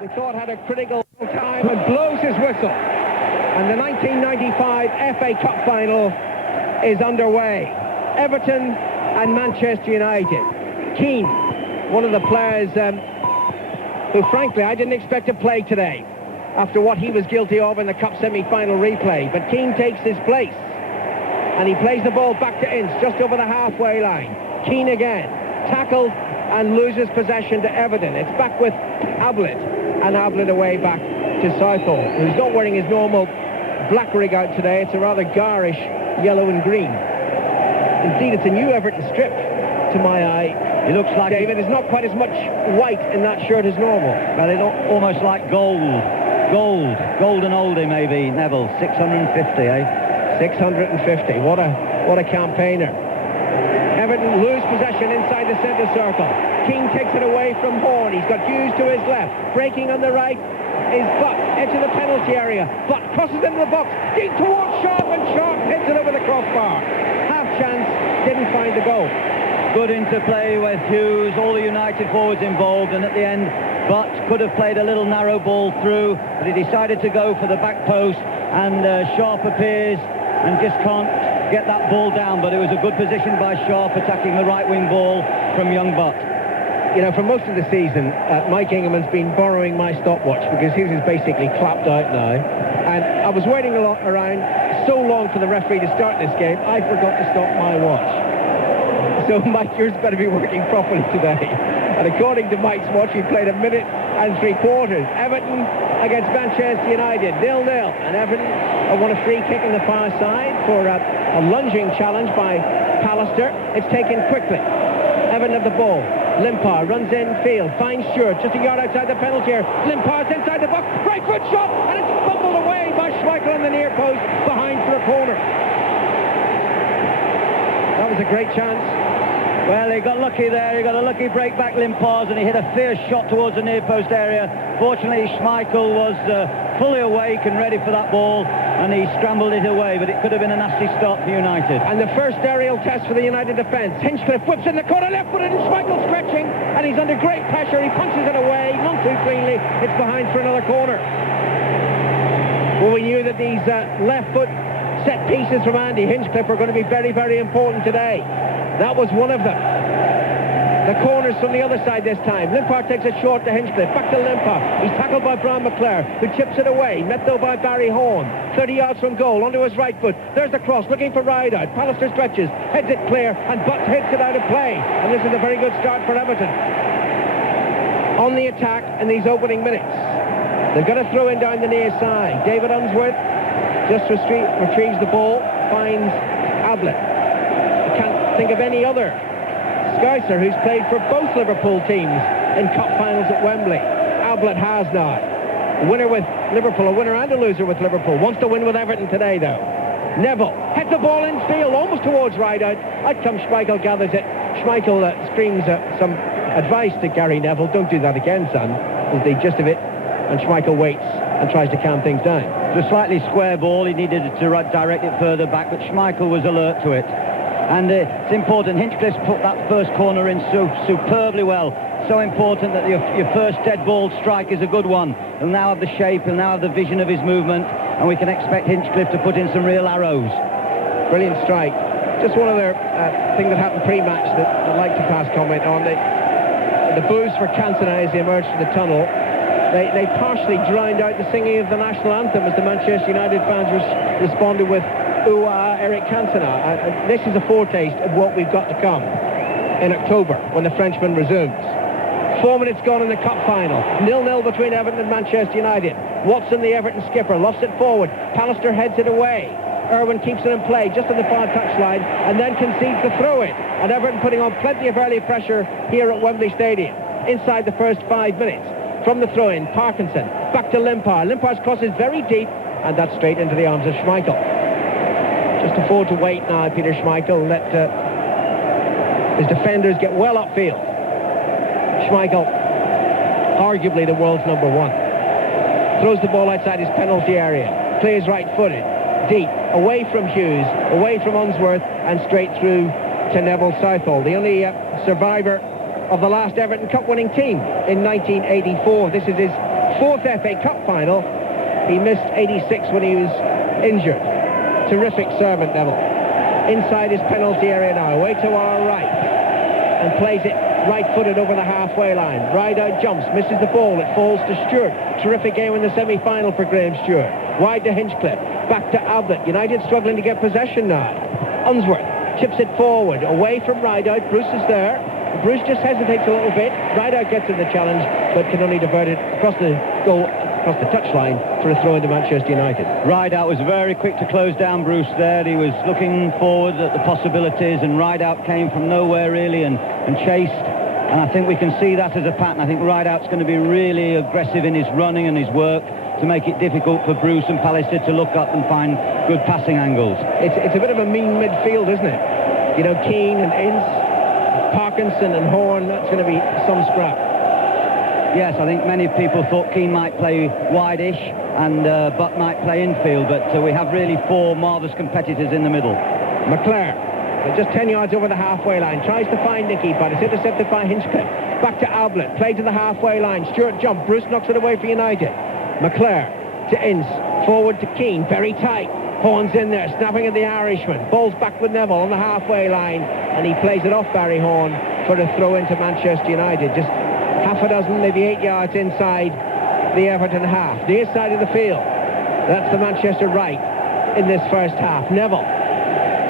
We thought had a critical time and blows his whistle. And the 1995 FA Cup final is underway. Everton and Manchester United. Keane, one of the players who frankly I didn't expect to play today after what he was guilty of in the Cup semi-final replay. But Keane takes his place and he plays the ball back to Ince just over the halfway line. Keane again, tackled and loses possession to Everton. It's back with Ablett, and Ablett away back to Southall, who's not wearing his normal black rig out today. It's a rather garish yellow and green. Indeed, it's a new Everton strip to my eye. It looks like, David, there's not quite as much white in that shirt as normal. Well, it's almost like golden oldie maybe, Neville. 650, eh? 650. What a campaigner. Everton lose possession inside the centre circle. King takes it away from Horn. He's got Hughes to his left. Breaking on the right is Butt, edge of the penalty area. Butt crosses into the box. Deep towards Sharp, and Sharp hits it over the crossbar. Half chance, didn't find the goal. Good interplay with Hughes, all the United forwards involved, and at the end, Butt could have played a little narrow ball through, but he decided to go for the back post, and Sharp appears and just can't get that ball down, but it was a good position by Sharp attacking the right wing ball from young Butt. You know, for most of the season, Mike Ingham's been borrowing my stopwatch because his is basically clapped out now, and I was waiting around so long for the referee to start this game, I forgot to stop my watch. So Mike, yours better be working properly today. And according to Mike's watch, he played 1 minute and 3/4. Everton against Manchester United, 0-0. And Everton won a free kick on the far side for a lunging challenge by Pallister. It's taken quickly. Everton have the ball. Limpar runs in field, finds Stewart just a yard outside the penalty area. Limpar's inside the box, right foot shot, and it's fumbled away by Schmeichel on the near post, behind for a corner. That was a great chance. Well, he got lucky there. He got a lucky break back Limpars, and he hit a fierce shot towards the near post area. Fortunately, Schmeichel was fully awake and ready for that ball, and he scrambled it away, but it could have been a nasty start for United. And the first aerial test for the United defence. Hinchcliffe whips in the corner, left-footed, and Schmeichel stretching, and he's under great pressure. He punches it away, none too cleanly. It's behind for another corner. Well, we knew that these left foot set pieces from Andy Hinchcliffe are going to be very, very important today. That was one of them. The corners from the other side this time. Limpar takes it short to Hinchcliffe. Back to Limpar. He's tackled by Brian McClare, who chips it away. Met though by Barry Horn. 30 yards from goal, onto his right foot. There's the cross, looking for Rideout. Pallister stretches, heads it clear, and Butt hits it out of play. And this is a very good start for Everton. On the attack in these opening minutes. They've got a throw in down the near side. David Unsworth just retrieves the ball, finds Ablett. I can't think of any other Scouser who's played for both Liverpool teams in cup finals at Wembley. Ablett has now. A winner with Liverpool, a winner and a loser with Liverpool. Wants to win with Everton today, though. Neville hits the ball in field, almost towards Rideout. Out comes Schmeichel, gathers it. Schmeichel screams some advice to Gary Neville. Don't do that again, son, is the gist of it. And Schmeichel waits and tries to calm things down. It was a slightly square ball. He needed to direct it further back, but Schmeichel was alert to it. And it's important. Hinchcliffe put that first corner in so superbly well. So important that your first dead ball strike is a good one. He'll now have the shape, he'll now have the vision of his movement, and we can expect Hinchcliffe to put in some real arrows. Brilliant strike. Just one other thing that happened pre-match that I'd like to pass comment on. The boos for Cantona as he emerged from the tunnel. They partially drowned out the singing of the national anthem as the Manchester United fans responded with "Ooh-ah, Eric Cantona." This is a foretaste of what we've got to come in October when the Frenchman resumes. 4 minutes gone in the cup final. 0-0 between Everton and Manchester United. Watson, the Everton skipper, lofts it forward. Pallister heads it away. Irwin keeps it in play just on the far touchline and then concedes the throw-in. And Everton putting on plenty of early pressure here at Wembley Stadium. Inside the first 5 minutes. From the throw-in, Parkinson, back to Limpar. Limpar's cross is very deep, and that's straight into the arms of Schmeichel. Just afford to wait now, Peter Schmeichel, let his defenders get well upfield. Schmeichel, arguably the world's number one. Throws the ball outside his penalty area. Plays right-footed, deep, away from Hughes, away from Unsworth, and straight through to Neville Southall, the only survivor of the last Everton Cup winning team in 1984. This is his fourth FA Cup final. He missed 86 when he was injured. Terrific servant, Neville. Inside his penalty area now, away to our right, and plays it right-footed over the halfway line. Rideout jumps, misses the ball, it falls to Stewart. Terrific game in the semi-final for Graham Stewart. Wide to Hinchcliffe, back to Ablett. United struggling to get possession now. Unsworth chips it forward, away from Rideout. Bruce is there. Bruce just hesitates a little bit. Rideout gets in the challenge, but can only divert it across the goal, across the touchline for a throw into Manchester United. Rideout was very quick to close down Bruce there. He was looking forward at the possibilities, and Rideout came from nowhere really and chased. And I think we can see that as a pattern. I think Rideout's going to be really aggressive in his running and his work to make it difficult for Bruce and Pallister to look up and find good passing angles. It's a bit of a mean midfield, isn't it? You know, Keane and Ince, Parkinson and Horn, that's going to be some scrap. Yes, I think many people thought Keane might play wide-ish and Butt might play infield, but we have really four marvellous competitors in the middle. McClare, just 10 yards over the halfway line, tries to find Nicky, but it's intercepted by Hinchcliffe. Back to Ablett, play to the halfway line. Stewart jump, Bruce knocks it away for United. McClare to Ince, forward to Keane, very tight. Horn's in there, snapping at the Irishman. Ball's back with Neville on the halfway line, and he plays it off Barry Horn for a throw into Manchester United. Just half a dozen, maybe 8 yards inside the Everton half. Near side of the field. That's the Manchester right in this first half. Neville,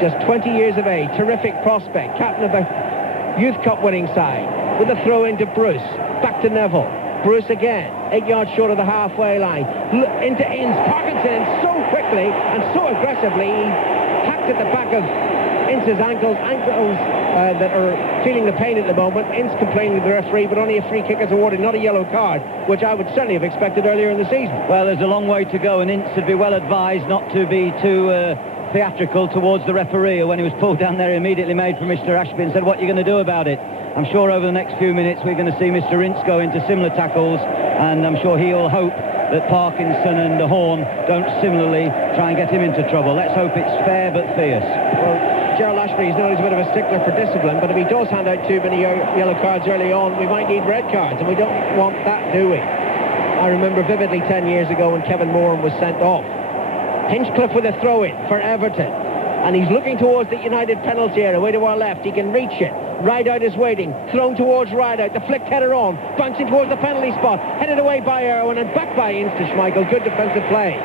just 20 years of age, terrific prospect, captain of the Youth Cup winning side, with a throw into Bruce. Back to Neville. Bruce again, 8 yards short of the halfway line. Into Ince. Parkinson so quickly and so aggressively, he hacked at the back of Ince's ankles that are feeling the pain at the moment. Ince complaining to the referee, but only a free kick is awarded, not a yellow card, which I would certainly have expected earlier in the season. Well, there's a long way to go, and Ince would be well advised not to be too theatrical towards the referee. When he was pulled down there, he immediately made for Mr. Ashby and said, "What are you going to do about it?" I'm sure over the next few minutes we're going to see Mr. Ince go into similar tackles, and I'm sure he'll hope that Parkinson and Horn don't similarly try and get him into trouble. Let's hope it's fair but fierce. Well, Gerald Ashby is known as a bit of a stickler for discipline, but if he does hand out too many yellow cards early on, we might need red cards, and we don't want that, do we? I remember vividly 10 years ago when Kevin Moran was sent off. Hinchcliffe with a throw-in for Everton, and he's looking towards the United penalty area, way to our left. He can reach it. Rideout is waiting, thrown towards Rideout, the flicked header on, bouncing towards the penalty spot, headed away by Irwin and back by Ince to Schmeichel. Good defensive play.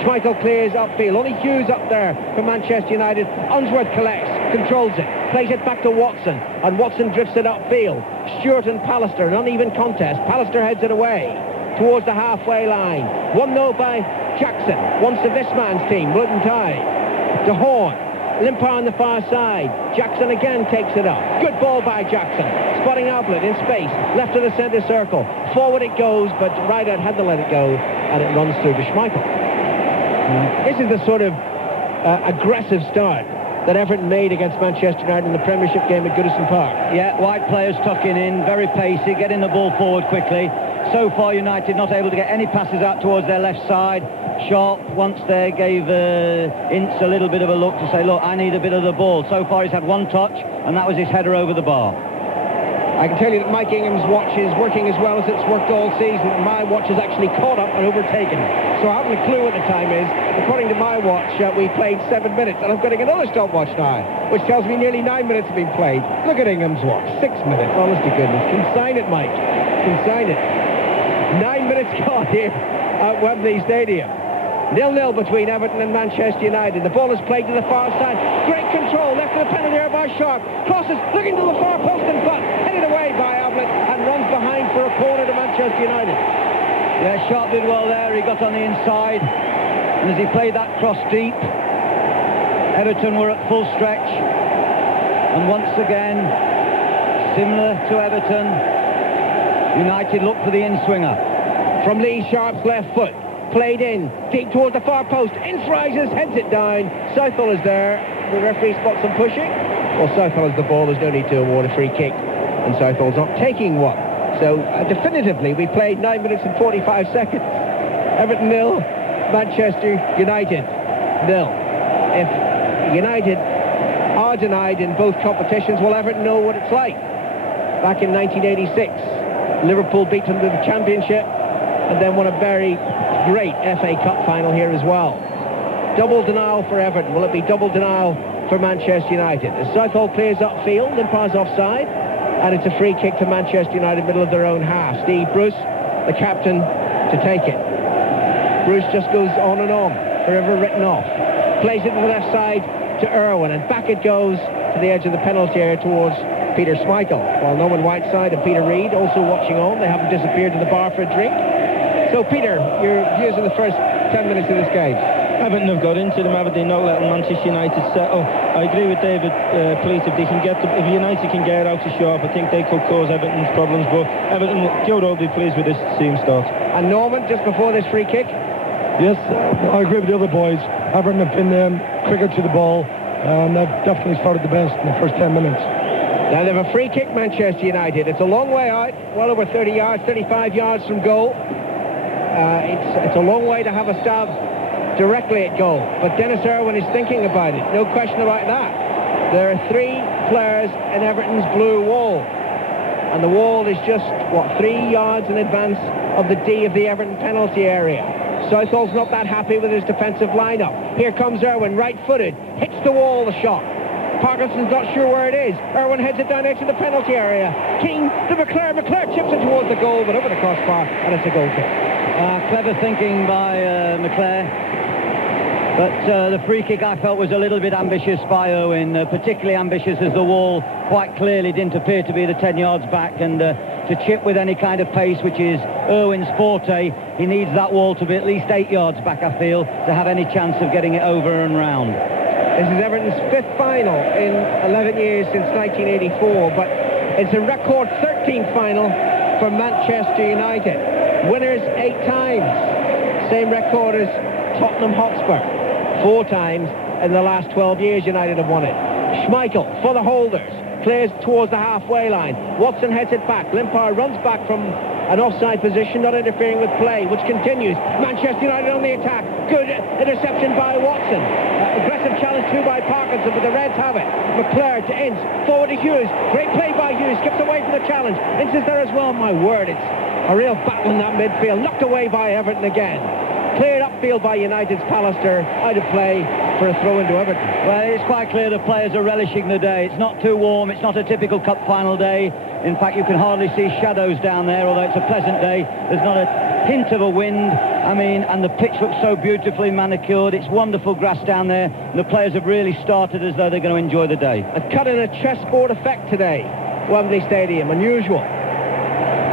Schmeichel clears upfield, only Hughes up there for Manchester United. Unsworth collects, controls it, plays it back to Watson, and Watson drifts it upfield. Stewart and Pallister, an uneven contest. Pallister heads it away towards the halfway line. 1-0 by Jackson, once of this man's team, Blood and Tide. To Horn. Limpar on the far side. Jackson again takes it up. Good ball by Jackson. Spotting Ablett in space. Left of the centre circle. Forward it goes, but Rideout had to let it go, and it runs through to Schmeichel. This is the sort of aggressive start that Everton made against Manchester United in the Premiership game at Goodison Park. Yeah, wide players tucking in, very pacey, getting the ball forward quickly. So far, United not able to get any passes out towards their left side. Sharp once there gave Ince a little bit of a look to say, look, I need a bit of the ball. So far he's had one touch, and that was his header over the bar. I can tell you that Mike Ingham's watch is working as well as it's worked all season, and my watch has actually caught up and overtaken. So I haven't a clue what the time is. According to my watch, we played 7 minutes, and I'm getting another stopwatch now, which tells me nearly 9 minutes have been played. Look at Ingham's watch, 6 minutes, honest to goodness. Consign it, Mike, consign it. 9 minutes gone here at Wembley Stadium. 0-0 between Everton and Manchester United. The ball is played to the far side. Great control, left of the penalty area by Sharp. Crosses, looking to the far post and butt. Headed away by Ablett and runs behind for a corner to Manchester United. Yeah, Sharp did well there. He got on the inside. And as he played that cross deep, Everton were at full stretch. And once again, similar to Everton, United looked for the in-swinger. From Lee Sharp's left foot. Played in, deep towards the far post. Ince rises, heads it down. Southall is there. The referee spots some pushing. Well, Southall has the ball. There's no need to award a free kick. And Southall's not taking one. So, definitively, we played 9 minutes and 45 seconds. Everton 0, Manchester United 0. If United are denied in both competitions, will Everton know what it's like? Back in 1986, Liverpool beat them to the Championship. and then won a very great FA Cup final here as well. Double denial for Everton. Will it be double denial for Manchester United? As Southall clears upfield, Limpar's offside, and it's a free kick to Manchester United, middle of their own half. Steve Bruce, the captain, to take it. Bruce just goes on and on, forever written off. Plays it to the left side to Irwin, and back it goes to the edge of the penalty area towards Peter Schmeichel. While Norman Whiteside and Peter Reid also watching on. They haven't disappeared to the bar for a drink. So, Peter, your views in the first 10 minutes of this game? Everton have got into them, haven't they? Not letting Manchester United settle. I agree with David Pleat. If United can get out to Sharp, I think they could cause Everton's problems. But Everton, Joe will be pleased with this team start. And Norman, just before this free kick? Yes, I agree with the other boys. Everton have been quicker to the ball. They've definitely started the best in the first 10 minutes. Now they have a free kick, Manchester United. It's a long way out, well over 30 yards, 35 yards from goal. It's a long way to have a stab directly at goal. But Dennis Irwin is thinking about it, no question about that. There are 3 players in Everton's blue wall. And the wall is just, 3 yards in advance of the D of the Everton penalty area. Southall's not that happy with his defensive lineup. Here comes Irwin, right-footed, hits the wall, the shot. Parkinson's not sure where it is. Irwin heads it down into the penalty area. King to McClare. McClare chips it towards the goal, but over the crossbar, and it's a goal kick. Clever thinking by McClare. But the free kick I felt was a little bit ambitious by Irwin, particularly ambitious as the wall quite clearly didn't appear to be the 10 yards back, and to chip with any kind of pace, which is Irwin's forte, he needs that wall to be at least 8 yards back, I feel, to have any chance of getting it over and round. This is Everton's 5th final in 11 years since 1984, but it's a record 13th final for Manchester United. Winners 8 times. Same record as Tottenham Hotspur. 4 times in the last 12 years United have won it. Schmeichel for the holders. Clears towards the halfway line. Watson heads it back. Limpar runs back from an offside position, not interfering with play, which continues. Manchester United on the attack. Good interception by Watson. Aggressive challenge too by Parkinson, but the Reds have it. McClare to Ince. Forward to Hughes. Great play by Hughes. Skips away from the challenge. Ince is there as well. My word, it's a real battle in that midfield. Knocked away by Everton again. Cleared upfield by United's Pallister, out of play for a throw into Everton. Well, it's quite clear the players are relishing the day. It's not too warm, it's not a typical cup final day. In fact, you can hardly see shadows down there, although it's a pleasant day. There's not a hint of a wind. And the pitch looks so beautifully manicured. It's wonderful grass down there. And the players have really started as though they're going to enjoy the day. A cut in a chessboard effect today, Wembley Stadium, unusual.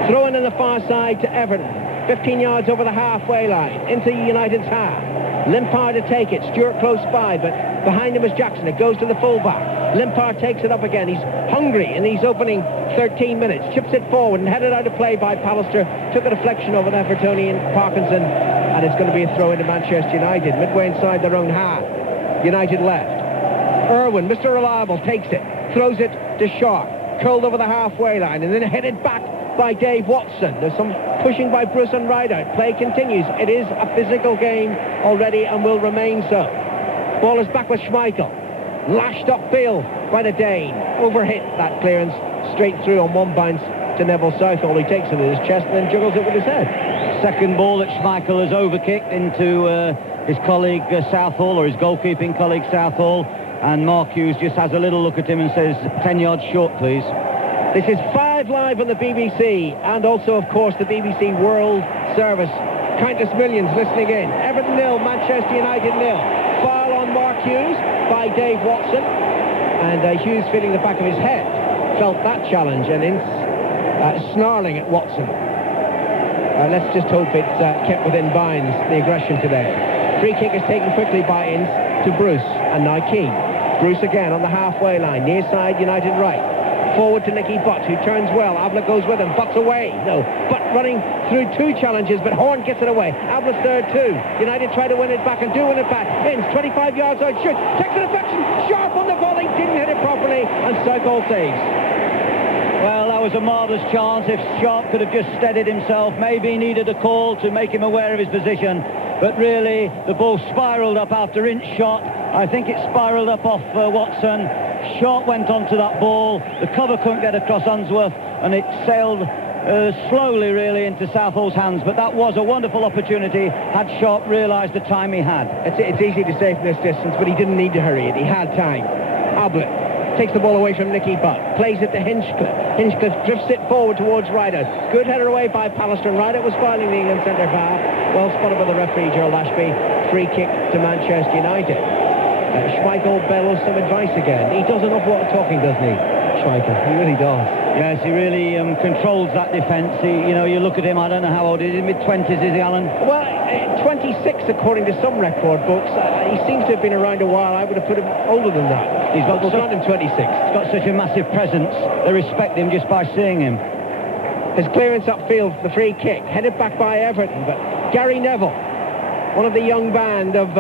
Throw in the far side to Everton. 15 yards over the halfway line, into United's half. Limpar to take it, Stewart close by, but behind him is Jackson. It goes to the fullback. Limpar takes it up again. He's hungry in these opening 13 minutes. Chips it forward and headed out of play by Pallister. Took a deflection of an Evertonian, Parkinson, and it's going to be a throw into Manchester United. Midway inside their own half. United left. Irwin, Mr. Reliable, takes it, throws it to Sharp. Curled over the halfway line and then headed back by Dave Watson. There's some pushing by Bruce and Rideout. Play continues. It is a physical game already and will remain so. Ball is back with Schmeichel. Lashed upfield by the Dane. Overhit that clearance straight through on one bounce to Neville Southall. He takes it in his chest and then juggles it with his head. Second ball that Schmeichel has overkicked into his colleague Southall, or his goalkeeping colleague Southall, and Mark Hughes just has a little look at him and says 10 yards short, please. This is 5 Live on the BBC and also, of course, the BBC World Service. Countless millions listening in. Everton 0, Manchester United 0. Foul on Mark Hughes by Dave Watson. And Hughes feeling the back of his head. Felt that challenge and snarling at Watson. Let's just hope it's kept within bounds, the aggression today. Free kick is taken quickly by Ince to Bruce. And now Keane. Bruce again on the halfway line. Near side, United right. Forward to Nicky Butt, who turns well. Abla goes with him. Butt's away. No. Butt running through 2 challenges, but Horn gets it away. Abla's third too. United try to win it back and do win it back. Ince, 25 yards out, shoots. Takes an deflection. Sharp on the volley. Didn't hit it properly. And Southall saves. Well, that was a marvellous chance. If Sharp could have just steadied himself, maybe he needed a call to make him aware of his position. But really, the ball spiralled up after Ince shot. I think it spiralled up off Watson. Sharp went onto that ball. The cover couldn't get across Unsworth, and it sailed slowly really into Southall's hands, but that was a wonderful opportunity had Sharp realised the time he had. It's easy to say from this distance, but he didn't need to hurry it. He had time. Ablett takes the ball away from Nicky Butt, plays it to Hinchcliffe. Hinchcliffe drifts it forward towards Rideout. Good header away by Pallister, and Rideout was filing the England centre-half. Well spotted by the referee, Joe Lashby. Free kick to Manchester United. Schmeichel bellows some advice again. He does enough talking, doesn't he? Schmeichel, he really does. Yes, he really controls that defence. You look at him, I don't know how old he is, mid-20s, is he, Alan? Well, 26 according to some record books. He seems to have been around a while. I would have put him older than that. He's not him 26. He's got such a massive presence. They respect him just by seeing him. His clearance upfield, the free kick, headed back by Everton, but Gary Neville, one of the young band of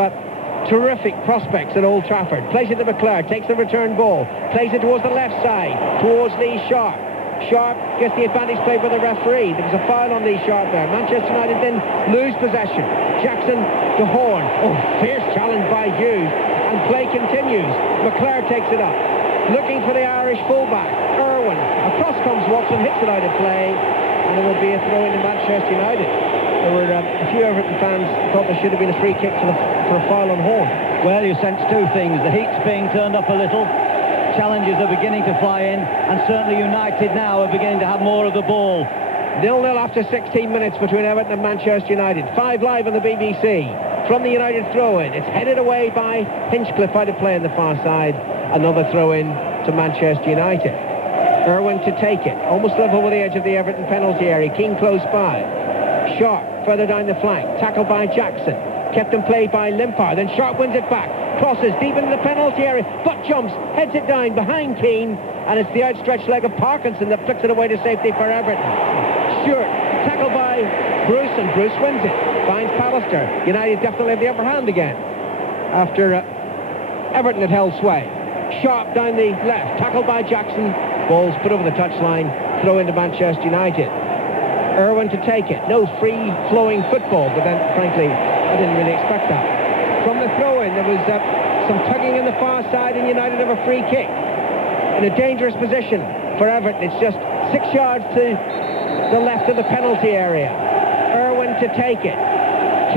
terrific prospects at Old Trafford, plays it to McClure, takes the return ball, plays it towards the left side, towards Lee Sharp. Sharp gets the advantage played by the referee. There was a foul on Lee Sharp there. Manchester United then lose possession. Jackson to Horn. Oh, fierce challenge by Hughes, and play continues. McClure takes it up, looking for the Irish fullback, Irwin. Across comes Watson, hits it out of play, and it will be a throw into Manchester United. There were a few Everton fans thought there should have been a free kick for a foul on Horn. Well, you sense two things. The heat's being turned up a little. Challenges are beginning to fly in, and certainly United now are beginning to have more of the ball. 0-0 after 16 minutes between Everton and Manchester United. 5 live on the BBC. From the United throw-in, it's headed away by Hinchcliffe out of play on the far side. Another throw-in to Manchester United. Irwin to take it, almost level with the edge of the Everton penalty area. Keane close by. Sharp further down the flank, tackled by Jackson, kept in play by Limpar, then Sharp wins it back, crosses deep into the penalty area, butt jumps, heads it down behind Keane, and it's the outstretched leg of Parkinson that flicks it away to safety for Everton. Stewart, tackled by Bruce, and Bruce wins it, finds Pallister. United definitely have the upper hand again after Everton had held sway. Sharp down the left, tackled by Jackson, ball's put over the touchline, throw into Manchester United. Irwin to take it. No free-flowing football, but then, frankly, I didn't really expect that. From the throw-in, there was some tugging in the far side, and United have a free kick. In a dangerous position for Everton. It's just 6 yards to the left of the penalty area. Irwin to take it.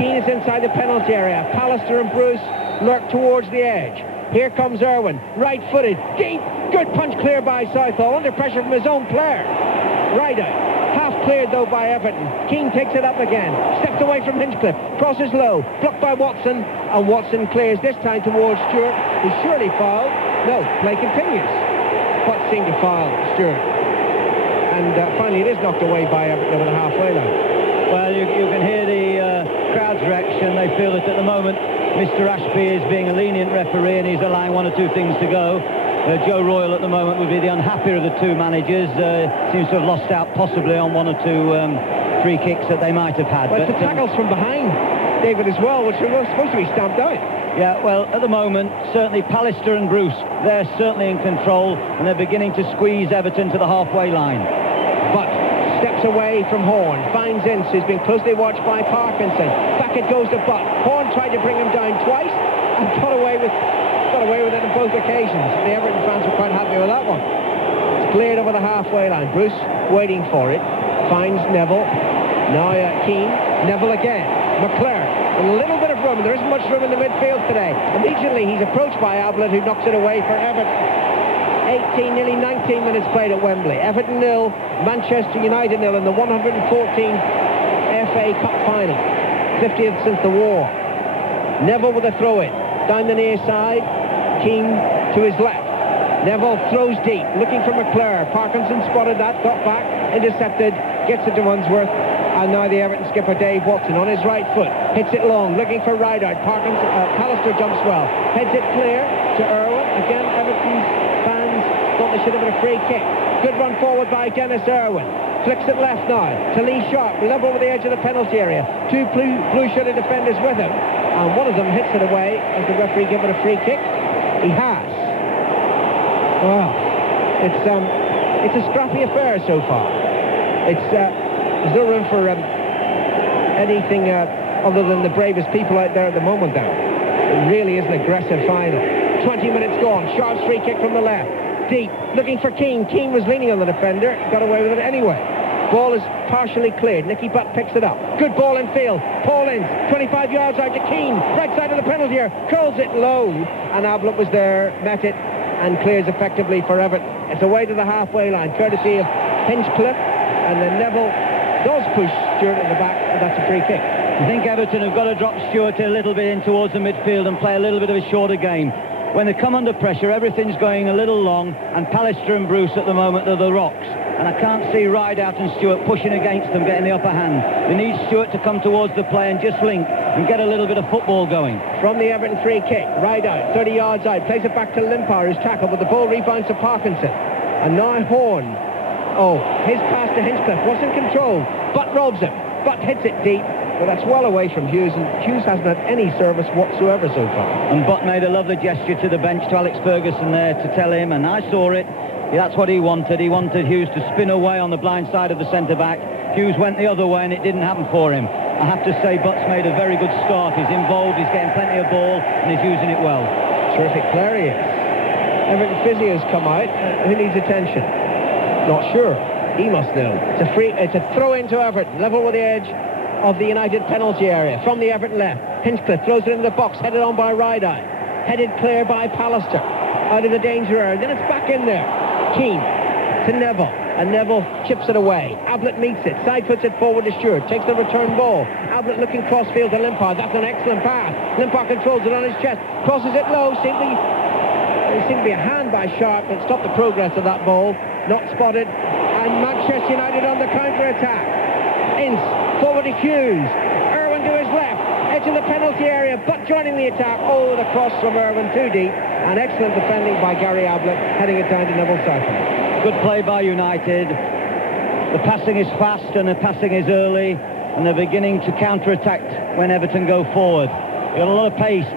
Keane is inside the penalty area. Pallister and Bruce lurk towards the edge. Here comes Irwin, right-footed, deep, good punch clear by Southall, under pressure from his own player. Rideout. Half cleared though by Everton. Keane takes it up again, steps away from Hinchcliffe, crosses low, blocked by Watson, and Watson clears this time towards Stewart, who surely fouled. No, play continues. What seemed to foul Stewart, and finally it is knocked away by Everton over the halfway line. Well, you can hear the crowd's reaction. They feel that at the moment Mr. Ashby is being a lenient referee and he's allowing one or two things to go. Joe Royal at the moment would be the unhappier of the two managers. Seems to have lost out possibly on one or two free kicks that they might have had. Well, it's the tackles from behind, David, as well, which are supposed to be stamped out. Yeah, well, at the moment, certainly Pallister and Bruce, they're certainly in control, and they're beginning to squeeze Everton to the halfway line. But steps away from Horn, finds Ince, who's been closely watched by Parkinson. Back it goes to Butt. Horn tried to bring him down twice and got away with it on both occasions. The Everton fans were quite happy with that one. It's cleared over the halfway line. Bruce waiting for it, finds Neville. Now Keane, Neville again. McClure, a little bit of room. There isn't much room in the midfield today. Immediately he's approached by Ablett, who knocks it away for Everton. 18, nearly 19 minutes played at Wembley. Everton 0, Manchester United 0 in the 114th FA Cup final. 50th since the war. Neville with a throw-in. Down the near side, Keane to his left. Neville throws deep, looking for McClure. Parkinson spotted that, got back, intercepted, gets it to Unsworth. And now the Everton skipper Dave Watson on his right foot, hits it long, looking for Rideout. Pallister jumps well, heads it clear to Irwin. Again, Everton fans thought they should have been a free kick. Good run forward by Dennis Irwin. Flicks it left now to Lee Sharp, level with the edge of the penalty area. Two blue-shirted defenders with him, and one of them hits it away as the referee gives it a free kick. He has. Well, it's a scrappy affair so far. There's no room for anything other than the bravest people out there at the moment now. It really is an aggressive final. 20 minutes gone. Sharp's free kick from the left. Deep, looking for Keane. Keane was leaning on the defender, got away with it anyway. Ball is partially cleared. Nicky Butt picks it up. Good ball in field. Paul Ince, 25 yards out to Keane. Right side of the penalty area. Curls it low. And Ablett was there, met it, and clears effectively for Everton. It's away to the halfway line, courtesy of Hinchcliffe. And then Neville does push Stewart in the back, and that's a free kick. I think Everton have got to drop Stewart a little bit in towards the midfield and play a little bit of a shorter game. When they come under pressure, everything's going a little long, and Pallister and Bruce at the moment are the rocks. And I can't see Rideout and Stewart pushing against them, getting the upper hand. They need Stewart to come towards the play and just link and get a little bit of football going. From the Everton free kick, Rideout, 30 yards out, plays it back to Limpar, who's tackled, but the ball rebounds to Parkinson. And now Horn. Oh, his pass to Hinchcliffe wasn't controlled. Butt robs him. Butt hits it deep. But that's well away from Hughes, and Hughes hasn't had any service whatsoever so far. And Butt made a lovely gesture to the bench, to Alex Ferguson there, to tell him, and I saw it. That's what he wanted. He wanted Hughes to spin away on the blind side of the centre-back. Hughes went the other way, and it didn't happen for him. I have to say, Butt's made a very good start. He's involved, he's getting plenty of ball, and he's using it well. Terrific player he is. Everton physio's come out. Who needs attention? Not sure. He must know. It's a throw into Everton, level with the edge of the United penalty area. From the Everton left, Hinchcliffe throws it into the box, headed on by Rideout. Headed clear by Pallister. Out of the danger area. Then it's back in there. Keane to Neville, and Neville chips it away. Ablett meets it, side puts it forward to Stewart, takes the return ball. Ablett looking cross-field to Limpar. That's an excellent pass. Limpar controls it on his chest, crosses it low. There seemed to be a hand by Sharp that stopped the progress of that ball. Not spotted. And Manchester United on the counter-attack. Ince forward to Hughes. Irwin to his left, edge of the penalty area, but joining the attack. Oh, the cross from Irwin, too deep. And excellent defending by Gary Ablett, heading it down to Neville Southall. Good play by United. The passing is fast and the passing is early, and they're beginning to counter-attack when Everton go forward. They've got a lot of pace.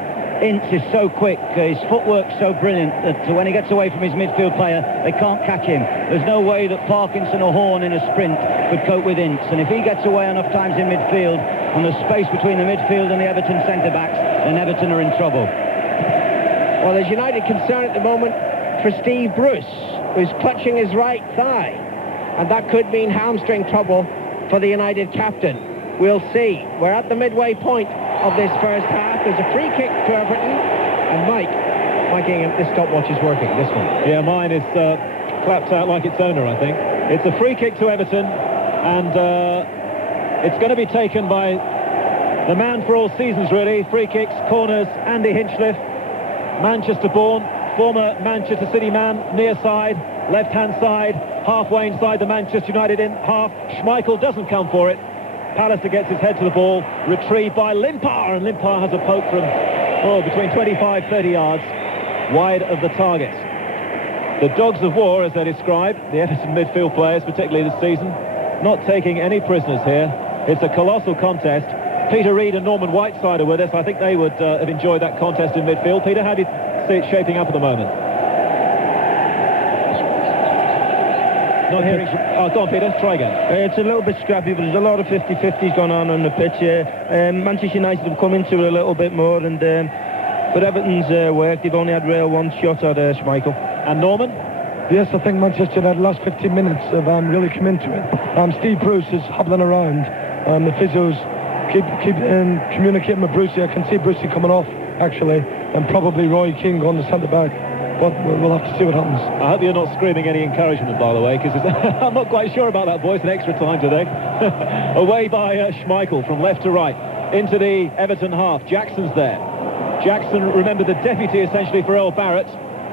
Ince is so quick, his footwork's so brilliant that when he gets away from his midfield player, they can't catch him. There's no way that Parkinson or Horn in a sprint could cope with Ince, and if he gets away enough times in midfield, and there's space between the midfield and the Everton centre-backs, then Everton are in trouble. Well, there's United concern at the moment for Steve Bruce, who's clutching his right thigh, and that could mean hamstring trouble for the United captain. We'll see. We're at the midway point of this first half. There's a free kick to Everton, and Mike Ingham, this stopwatch is working, this one. Yeah, mine is clapped out like its owner, I think. It's a free kick to Everton, and it's going to be taken by the man for all seasons, really. Free kicks, corners, Andy Hinchcliffe, Manchester-born, former Manchester City man, near side, left-hand side, halfway inside the Manchester United in half. Schmeichel doesn't come for it. Pallister gets his head to the ball, retrieved by Limpar, and Limpar has a poke from between 25-30 yards wide of the target. The dogs of war, as they're described, the Everton midfield players, particularly this season, not taking any prisoners here. It's a colossal contest. Peter Reid and Norman Whiteside are with us. I think they would have enjoyed that contest in midfield. Peter, how do you see it shaping up at the moment? Not hearing. Go on, Peter. Try again. It's a little bit scrappy, but there's a lot of 50-50s going on the pitch here. Manchester United have come into it a little bit more, and for Everton's work, they've only had one shot at Schmeichel. And Norman? Yes, I think Manchester United last 15 minutes have really come into it. Steve Bruce is hobbling around. The physios keep communicating with Brucey. I can see Brucey coming off, actually, and probably Roy Keane going to centre-back. But we'll have to see what happens. I hope you're not screaming any encouragement, by the way, because I'm not quite sure about that, boys. An extra time today. Away by Schmeichel from left to right into the Everton half. Jackson's there. Jackson, remember, the deputy essentially for Earl Barrett,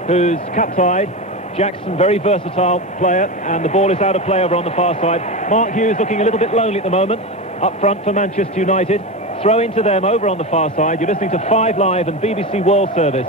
who's cap-tied. Jackson, very versatile player, and the ball is out of play over on the far side. Mark Hughes looking a little bit lonely at the moment, up front for Manchester United. Throw into them over on the far side. You're listening to 5 Live and BBC World Service.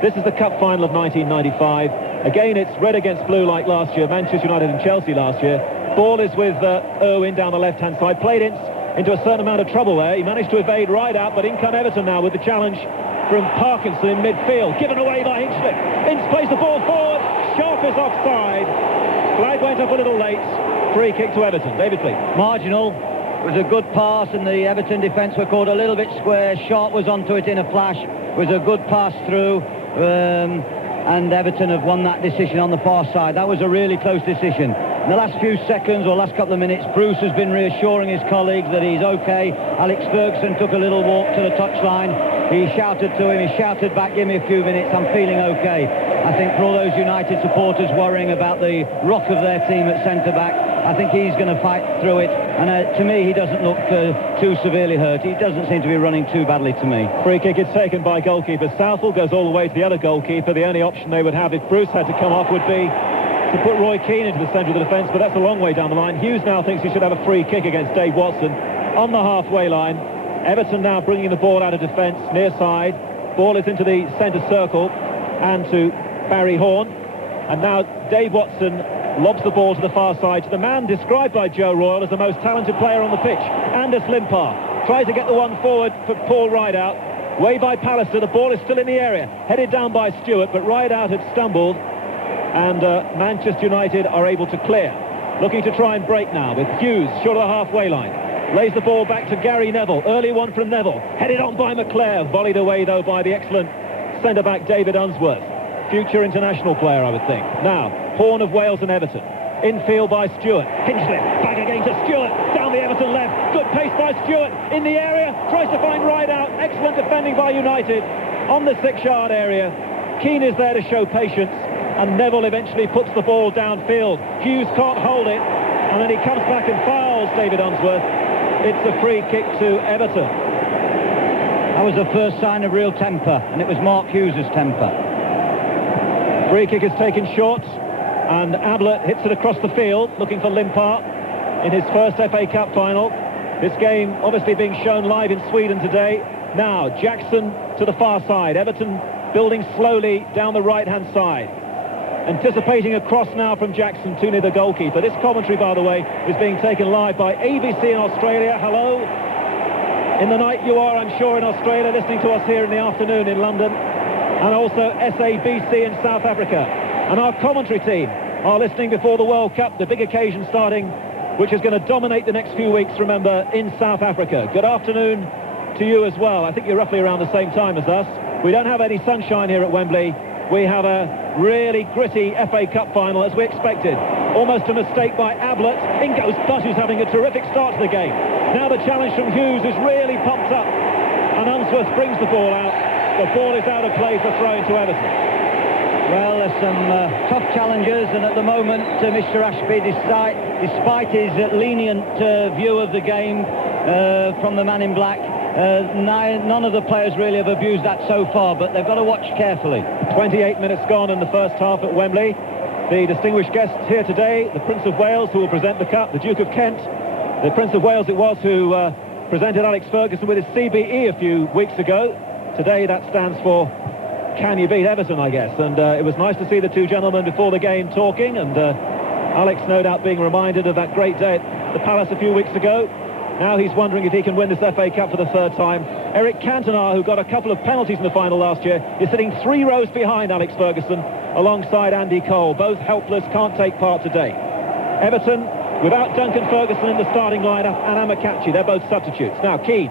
This is the Cup final of 1995. Again, it's red against blue like last year, Manchester United and Chelsea last year. Ball is with Irwin down the left-hand side. Played Ince into a certain amount of trouble there. He managed to evade right out, but in come Everton now with the challenge from Parkinson in midfield. Given away by Hinchcliffe. Ince plays the ball forward. Sharp is offside. Flag went up a little late. Free kick to Everton. David Fleet. Marginal. It was a good pass, and the Everton defence were caught a little bit square. Sharp was onto it in a flash. It was a good pass through. And Everton have won that decision on the far side. That was a really close decision. In the last few seconds or last couple of minutes, Bruce has been reassuring his colleagues that he's okay. Alex Ferguson took a little walk to the touchline. He shouted to him, he shouted back, give me a few minutes, I'm feeling okay. I think for all those United supporters worrying about the rock of their team at centre-back, I think he's going to fight through it. And to me, he doesn't look too severely hurt. He doesn't seem to be running too badly to me. Free kick is taken by goalkeeper Southall, goes all the way to the other goalkeeper. The only option they would have if Bruce had to come off would be to put Roy Keane into the centre of the defence, but that's a long way down the line. Hughes now thinks he should have a free kick against Dave Watson on the halfway line. Everton now bringing the ball out of defence, near side. Ball is into the centre circle and to Barry Horn. And now Dave Watson lobs the ball to the far side to the man described by Joe Royle as the most talented player on the pitch, Anders Limpar. Tries to get the one forward for Paul Rideout. Way by Pallister, the ball is still in the area. Headed down by Stewart, but Rideout had stumbled. And Manchester United are able to clear. Looking to try and break now with Hughes short of the halfway line. Lays the ball back to Gary Neville. Early one from Neville. Headed on by McClare. Volleyed away, though, by the excellent centre-back David Unsworth. Future international player, I would think. Now, Horn of Wales and Everton. Infield by Stewart. Hinchliffe back again to Stewart. Down the Everton left. Good pace by Stewart. In the area. Tries to find Rideout. Excellent defending by United. On the 6-yard area. Keane is there to show patience. And Neville eventually puts the ball downfield. Hughes can't hold it. And then he comes back and fouls David Unsworth. It's a free kick to Everton. That was the first sign of real temper, and it was Mark Hughes' temper. Free kick is taken short, and Ablett hits it across the field, looking for Limpar in his first FA Cup final. This game obviously being shown live in Sweden today. Now, Jackson to the far side. Everton building slowly down the right-hand side. Anticipating a cross now from Jackson to near the goalkeeper. This commentary, by the way, is being taken live by ABC in Australia. Hello. In the night you are, I'm sure, in Australia, listening to us here in the afternoon in London. And also SABC in South Africa. And our commentary team are listening before the World Cup, the big occasion starting, which is going to dominate the next few weeks, remember, in South Africa. Good afternoon to you as well. I think you're roughly around the same time as us. We don't have any sunshine here at Wembley. We have a really gritty FA Cup final, as we expected. Almost a mistake by Ablett. In goes Butt, who's having a terrific start to the game. Now the challenge from Hughes is really pumped up. And Unsworth brings the ball out. The ball is out of play for throwing to Everton. Well, there's some tough challenges, and at the moment, Mr. Ashby, despite his lenient view of the game from the man in black, none of the players really have abused that so far, but they've got to watch carefully. 28 minutes gone in the first half at Wembley. The distinguished guests here today, the Prince of Wales, who will present the Cup, the Duke of Kent. The Prince of Wales it was who presented Alex Ferguson with his CBE a few weeks ago. Today that stands for Can You Beat Everton, I guess. And it was nice to see the two gentlemen before the game talking, and Alex no doubt being reminded of that great day at the Palace a few weeks ago. Now he's wondering if he can win this FA Cup for the third time. Eric Cantona, who got a couple of penalties in the final last year, is sitting 3 rows behind Alex Ferguson alongside Andy Cole. Both helpless, can't take part today. Everton, without Duncan Ferguson in the starting lineup, and Amakachi, they're both substitutes. Now Keane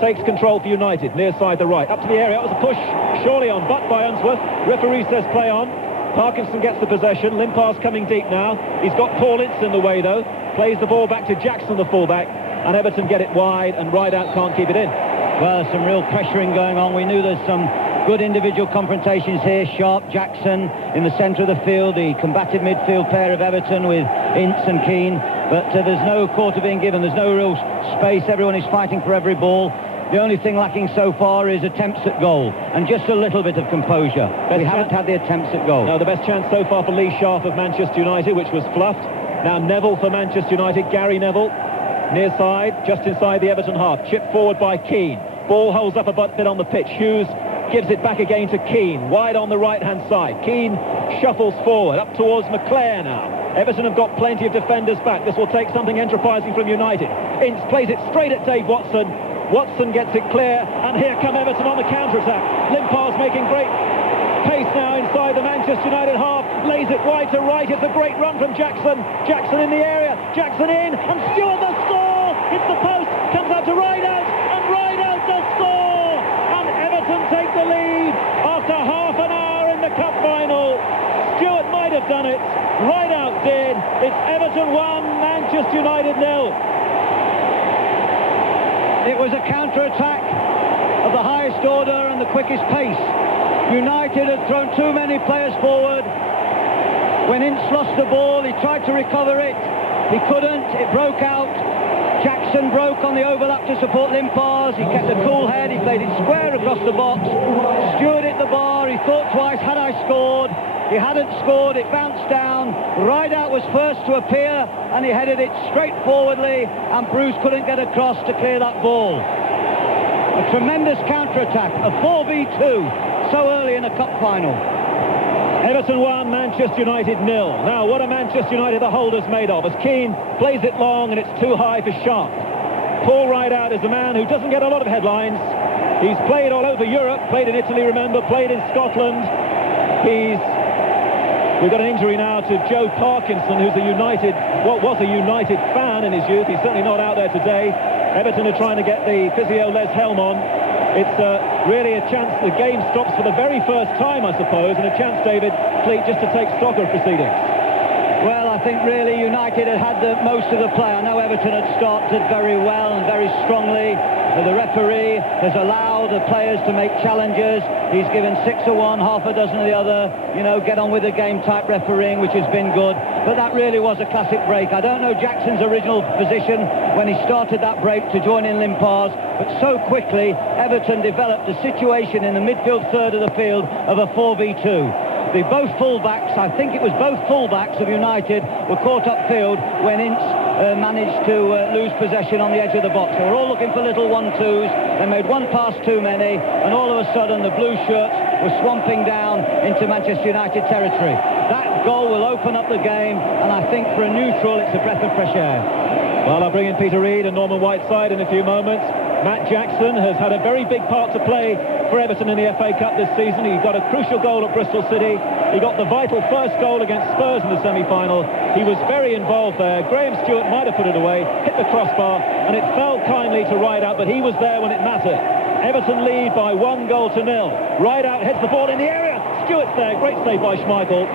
takes control for United, near side the right. Up to the area, that was a push, surely on, but by Unsworth. Referee says play on. Parkinson gets the possession. Limpar's coming deep now. He's got Paul Ince in the way, though. Plays the ball back to Jackson, the fullback. And Everton get it wide, and Rideout can't keep it in. Well, there's some real pressuring going on. We knew there's some good individual confrontations here. Sharp, Jackson in the centre of the field, the combative midfield pair of Everton with Ince and Keane. But there's no quarter being given. There's no real space. Everyone is fighting for every ball. The only thing lacking so far is attempts at goal, and just a little bit of composure. We haven't had the attempts at goal. No, the best chance so far for Lee Sharp of Manchester United, which was fluffed. Now Neville for Manchester United, Gary Neville. Near side, just inside the Everton half. Chipped forward by Keane. Ball holds up a bit on the pitch. Hughes gives it back again to Keane. Wide on the right-hand side. Keane shuffles forward, up towards McClare now. Everton have got plenty of defenders back. This will take something enterprising from United. Ince plays it straight at Dave Watson. Watson gets it clear, and here come Everton on the counter-attack. Limpar's making great pace now inside the Manchester United half. Lays it wide to right. It's a great run from Jackson. Jackson in the area. Jackson in, and Stewart the score. It's the post. Comes out to Rideout, and Rideout the score. And Everton take the lead after half an hour in the cup final. Stewart might have done it. Rideout did. It's Everton 1, Manchester United 0. It was a counter-attack of the highest order and the quickest pace. United had thrown too many players forward. When Ince lost the ball, he tried to recover it. He couldn't. It broke out. Jackson broke on the overlap to support Limpars. He kept a cool head. He played it square across the box. Stewart hit the bar. He thought twice, had I scored? He hadn't scored. It bounced down. Rideout was first to appear, and he headed it straight forwardly, and Bruce couldn't get across to clear that ball. A tremendous counter-attack, a 4v2, so early in a cup final. Everton 1, Manchester United 0. Now, what are Manchester United the holders made of? As Keane plays it long and it's too high for Sharp. Paul Rideout is a man who doesn't get a lot of headlines. He's played all over Europe, played in Italy, remember, played in Scotland. We've got an injury now to Joe Parkinson, who's was a United fan in his youth. He's certainly not out there today. Everton are trying to get the physio Les Helm on. It's really a chance. The game stops for the very first time, I suppose, and a chance, David Fleet, just to take stock of proceedings. Well, I think really United had most of the play. I know Everton had started very well and very strongly. The referee has allowed the players to make challenges. He's given 6 of one, half a dozen of the other. You know, get on with the game type refereeing, which has been good. But that really was a classic break. I don't know Jackson's original position when he started that break to join in Limpars, but so quickly Everton developed a situation in the midfield third of the field of a 4v2. Both full-backs, I think it was both full-backs of United, were caught upfield when Ince managed to lose possession on the edge of the box. They were all looking for little 1-2s. They made one pass too many, and all of a sudden the blue shirts were swamping down into Manchester United territory. That goal will open up the game, and I think for a neutral it's a breath of fresh air. Well, I'll bring in Peter Reid and Norman Whiteside in a few moments. Matt Jackson has had a very big part to play for Everton in the FA Cup this season. He got a crucial goal at Bristol City. He got the vital first goal against Spurs in the semi-final. He was very involved there. Graham Stewart might have put it away, hit the crossbar, and it fell kindly to Rideout, but he was there when it mattered. Everton lead by 1-0. Rideout heads the ball in the area. Stewart's there. Great save by Schmeichel.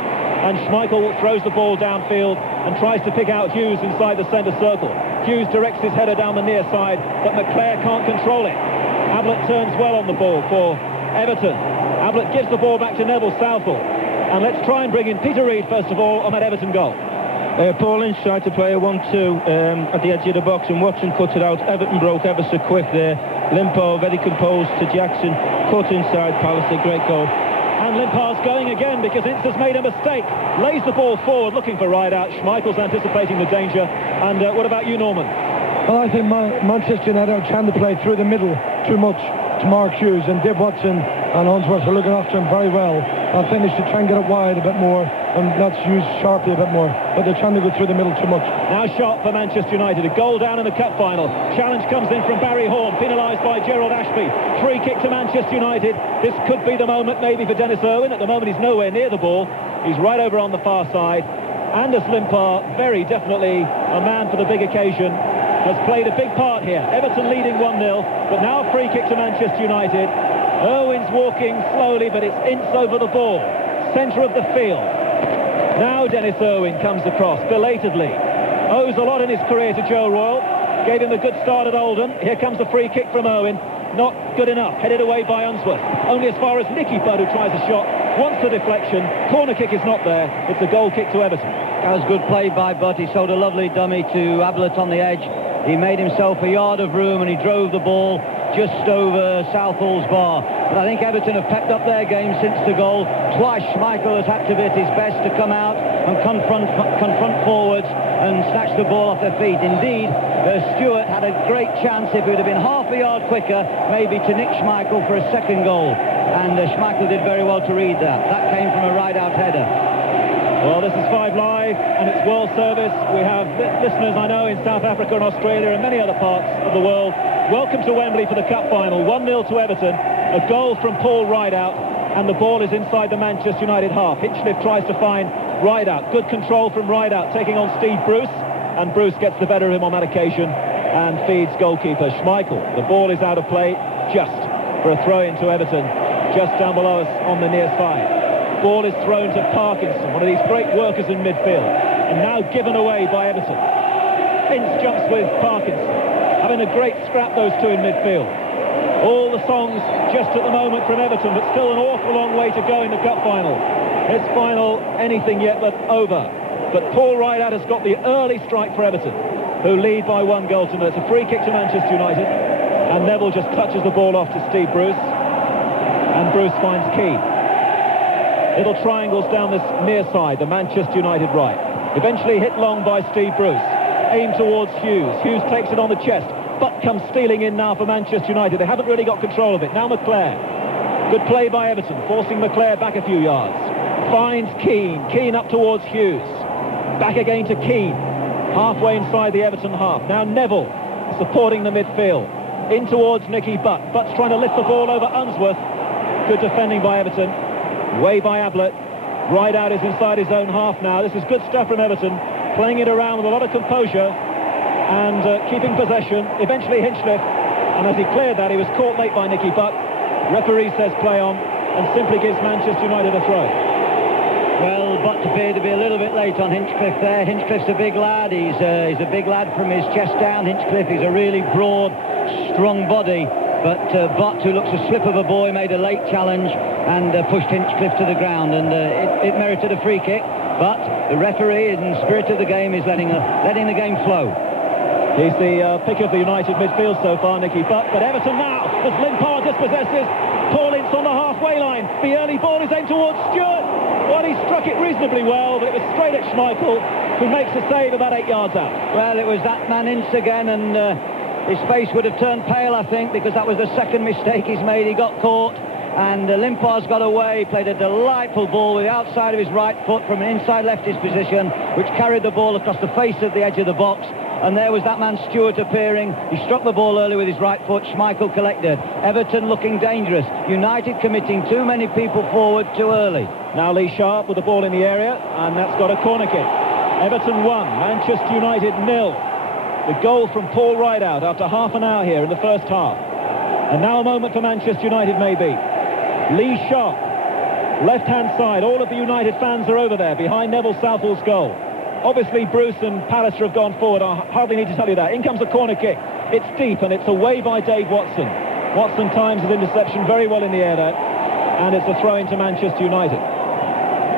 And Schmeichel throws the ball downfield and tries to pick out Hughes inside the centre circle. Hughes directs his header down the near side, but McClare can't control it. Ablett turns well on the ball for Everton. Ablett gives the ball back to Neville Southall. And let's try and bring in Peter Reid, first of all, on that Everton goal. Paul Ince tried to play a 1-2 at the edge of the box, and Watson cut it out. Everton broke ever so quick there. Limpar very composed to Jackson, cut inside Pallister, great goal. And Limpar's going again because Ince has made a mistake. Lays the ball forward, looking for Rideout. Schmeichel's anticipating the danger. And what about you, Norman? Well, I think Manchester United are trying to play through the middle too much to Mark Hughes, and Dave Watson and Unsworth are looking after him very well. I think they should try and get it wide a bit more and not use Sharply a bit more, but they're trying to go through the middle too much. Now Sharp for Manchester United, a goal down in the cup final. Challenge comes in from Barry Horn, penalised by Gerald Ashby. Free kick to Manchester United. This could be the moment maybe for Dennis Irwin. At the moment he's nowhere near the ball. He's right over on the far side. Anders Limpar, very definitely a man for the big occasion, has played a big part here. Everton leading 1-0, but now a free kick to Manchester United. Irwin's walking slowly, but it's Ince over the ball. Centre of the field. Now Dennis Irwin comes across belatedly. Owes a lot in his career to Joe Royle. Gave him a good start at Oldham. Here comes a free kick from Irwin. Not good enough. Headed away by Unsworth. Only as far as Nicky Budd, who tries a shot. Wants the deflection. Corner kick is not there. It's a goal kick to Everton. That was good play by Budd. He sold a lovely dummy to Ablett on the edge. He made himself a yard of room and he drove the ball just over Southall's bar. But I think Everton have pepped up their game since the goal. Twice Schmeichel has had to be at his best to come out and confront forwards and snatch the ball off their feet. Indeed, Stewart had a great chance, if it would have been half a yard quicker, maybe to nick Schmeichel for a second goal. And Schmeichel did very well to read that. That came from a Rideout header. Well, this is 5 Live, and it's World Service. We have listeners, I know, in South Africa and Australia and many other parts of the world. Welcome to Wembley for the Cup Final. 1-0 to Everton. A goal from Paul Rideout, and the ball is inside the Manchester United half. Hinchcliffe tries to find Rideout. Good control from Rideout, taking on Steve Bruce, and Bruce gets the better of him on that occasion and feeds goalkeeper Schmeichel. The ball is out of play, just for a throw-in to Everton, just down below us on the near side. Ball is thrown to Parkinson, one of these great workers in midfield. and now given away by Everton. Ince jumps with Parkinson, having a great scrap, those two in midfield. All the songs just at the moment from Everton, but still an awful long way to go in the cup final. This final, anything yet but over. But Paul Rideout has got the early strike for Everton, who lead by 1 goal to 0. It's a free kick to Manchester United, and Neville just touches the ball off to Steve Bruce, and Bruce finds Keane. Little triangles down this near side, the Manchester United right. Eventually hit long by Steve Bruce. Aim towards Hughes. Hughes takes it on the chest. Butt comes stealing in now for Manchester United. They haven't really got control of it. Now McClare. Good play by Everton, forcing McClare back a few yards. Finds Keane. Keane up towards Hughes. Back again to Keane. Halfway inside the Everton half. Now Neville supporting the midfield. In towards Nicky Butt. Butt's trying to lift the ball over Unsworth. Good defending by Everton. Way by Ablett. Rideout is inside his own half now. This is good stuff from Everton. Playing it around with a lot of composure and keeping possession. Eventually Hinchliffe, and as he cleared that, he was caught late by Nicky Butt. Referee says play on and simply gives Manchester United a throw. Well, Butt appeared to be a little bit late on Hinchcliffe there. Hinchcliffe's a big lad. He's a big lad from his chest down. Hinchcliffe is a really broad, strong body. But Butt, who looks a slip of a boy, made a late challenge and pushed Hinchcliffe to the ground, and it merited a free kick. But the referee, in the spirit of the game, is letting the game flow. He's the pick of the United midfield so far, Nicky Butt. But Everton now, as Limpar dispossesses, Paul Ince on the halfway line. The early ball is aimed towards Stewart. Well, he struck it reasonably well, but it was straight at Schmeichel, who makes a save about 8 yards out. Well, it was that man Ince again, and his face would have turned pale, I think, because that was the second mistake he's made. He got caught, and Limpar's got away, played a delightful ball with the outside of his right foot from an inside leftist position, which carried the ball across the face of the edge of the box. And there was that man Stewart appearing. He struck the ball early with his right foot. Schmeichel collected. Everton looking dangerous. United committing too many people forward too early. Now Lee Sharp with the ball in the area, and that's got a corner kick. Everton 1, Manchester United 0. The goal from Paul Rideout after half an hour here in the first half. And now a moment for Manchester United maybe. Lee Sharp, left-hand side. All of the United fans are over there behind Neville Southall's goal. Obviously Bruce and Pallister have gone forward. I hardly need to tell you that. In comes a corner kick. It's deep and it's away by Dave Watson. Watson times his interception very well in the air there. And it's a throw into Manchester United.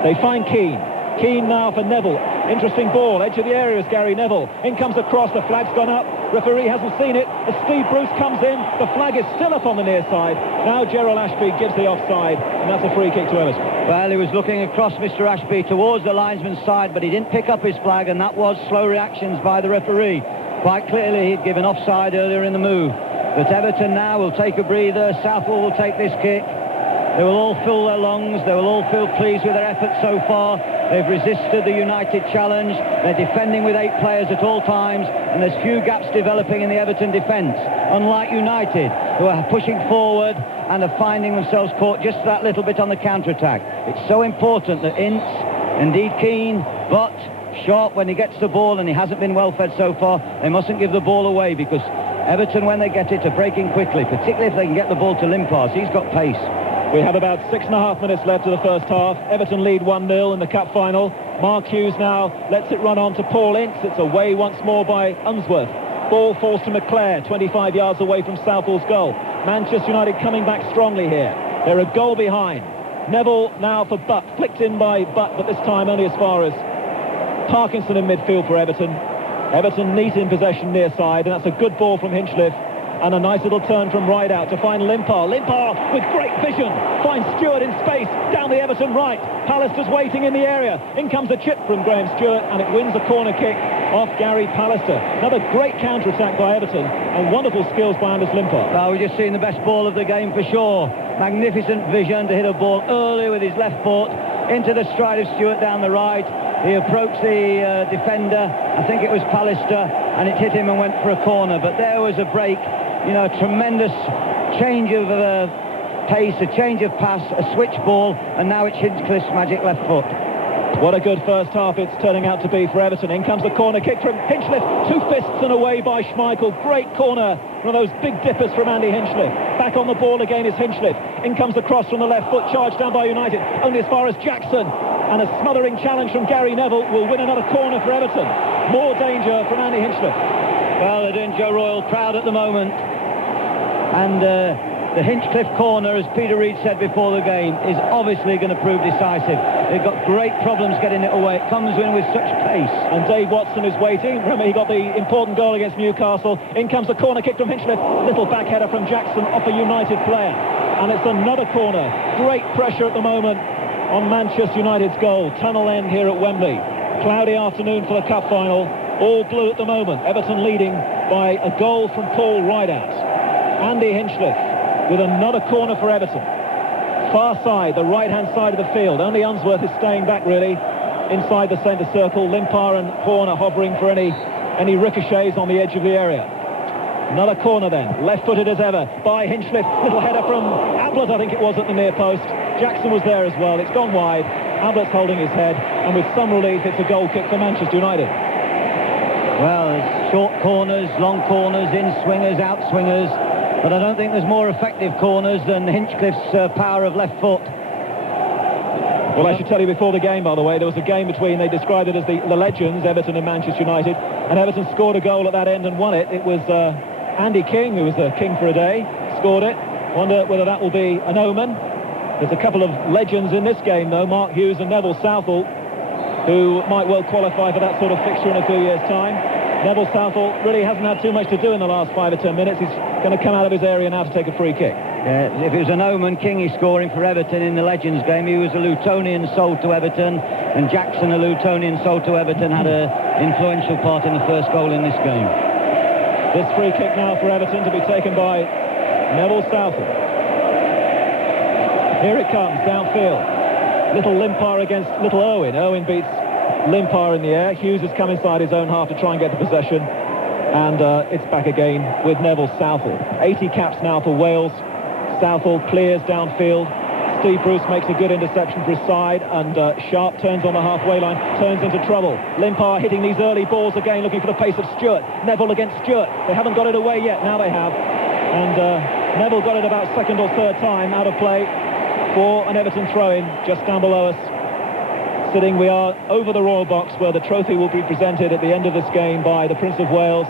They find Keane. Keane now for Neville. Interesting ball. Edge of the area is Gary Neville. In comes the cross. The flag's gone up. Referee hasn't seen it. As Steve Bruce comes in, the flag is still up on the near side. Now Gerald Ashby gives the offside, and that's a free kick to Everton. Well, he was looking across Mr. Ashby towards the linesman's side, but he didn't pick up his flag, and that was slow reactions by the referee. Quite clearly, he'd given offside earlier in the move. But Everton now will take a breather. Southall will take this kick. They will all fill their lungs. They will all feel pleased with their efforts so far. They've resisted the United challenge. They're defending with 8 players at all times, and there's few gaps developing in the Everton defence, unlike United, who are pushing forward and are finding themselves caught just that little bit on the counter-attack. It's so important that Ince, indeed Keane, but Sharp, when he gets the ball, and he hasn't been well fed so far, they mustn't give the ball away, because Everton, when they get it, are breaking quickly, particularly if they can get the ball to Limpar. He's got pace. We have about 6.5 minutes left of the first half. Everton lead 1-0 in the cup final. Mark Hughes now lets it run on to Paul Ince. It's away once more by Unsworth. Ball falls to McClare, 25 yards away from Southall's goal. Manchester United coming back strongly here. They're a goal behind. Neville now for Butt, flicked in by Butt, but this time only as far as Parkinson in midfield for Everton. Everton neat in possession near side, and that's a good ball from Hinchliffe. And a nice little turn from Rideout to find Limpar. Limpar with great vision finds Stewart in space down the Everton right. Pallister's waiting in the area. In comes a chip from Graham Stewart, and it wins a corner kick off Gary Pallister. Another great counter-attack by Everton, and wonderful skills by Anders Limpar. Well, we've just seen the best ball of the game for sure. Magnificent vision to hit a ball early with his left foot into the stride of Stewart down the right. He approached the defender, I think it was Pallister, and it hit him and went for a corner. But there was a break, you know, a tremendous change of pace, a change of pass, a switch ball, and now it's Hinchcliffe's magic left foot. What a good first half it's turning out to be for Everton. In comes the corner kick from Hinchliffe. 2 fists and away by Schmeichel. Great corner. One of those big dippers from Andy Hinchliffe. Back on the ball again is Hinchliffe. In comes the cross from the left foot, charged down by United. Only as far as Jackson. and a smothering challenge from Gary Neville will win another corner for Everton. More danger from Andy Hinchcliffe. Well, they're doing Joe Royle proud at the moment. And the Hinchcliffe corner, as Peter Reid said before the game, is obviously going to prove decisive. They've got great problems getting it away. It comes in with such pace. And Dave Watson is waiting. Remember, he got the important goal against Newcastle. In comes a corner kick from Hinchcliffe. Little back header from Jackson off a United player. And it's another corner. Great pressure at the moment on Manchester United's goal. Tunnel end here at Wembley. Cloudy afternoon for the cup final. All blue at the moment. Everton leading by a goal from Paul Rideout. Andy Hinchcliffe with another corner for Everton. Far side, the right-hand side of the field. Only Unsworth is staying back, really, inside the centre circle. Limpar and Horn are hovering for any ricochets on the edge of the area. Another corner then, left-footed as ever by Hinchcliffe. Little header from Ablett, I think it was, at the near post. Jackson was there as well. It's gone wide. Ablett's holding his head, and with some relief, it's a goal kick for Manchester United. Well, it's short corners, long corners, in-swingers, out-swingers. But I don't think there's more effective corners than Hinchcliffe's power of left foot. Well, I should tell you before the game, by the way, there was a game between, they described it as the legends, Everton and Manchester United, and Everton scored a goal at that end and won it. It was Andy King, who was a king for a day, scored it. Wonder whether that will be an omen. There's a couple of legends in this game, though, Mark Hughes and Neville Southall, who might well qualify for that sort of fixture in a few years' time. Neville Southall really hasn't had too much to do in the last 5 or 10 minutes. He's going to come out of his area now to take a free kick. Yeah, if it was an omen, King is scoring for Everton in the Legends game. He was a Lutonian sold to Everton, and Jackson, a Lutonian sold to Everton, had an influential part in the first goal in this game. This free kick now for Everton to be taken by Neville Southall. Here it comes, downfield. Little Limpar against Little Owen. Owen beats Limpar in the air. Hughes has come inside his own half to try and get the possession. And it's back again with Neville Southall. 80 caps now for Wales. Southall clears downfield. Steve Bruce makes a good interception for his side, and Sharp turns on the halfway line, turns into trouble. Limpar hitting these early balls again, looking for the pace of Stewart. Neville against Stewart. They haven't got it away yet. Now they have. And Neville got it about second or third time out of play for an Everton throw-in just down below us. Sitting, we are over the Royal Box, where the trophy will be presented at the end of this game by the Prince of Wales.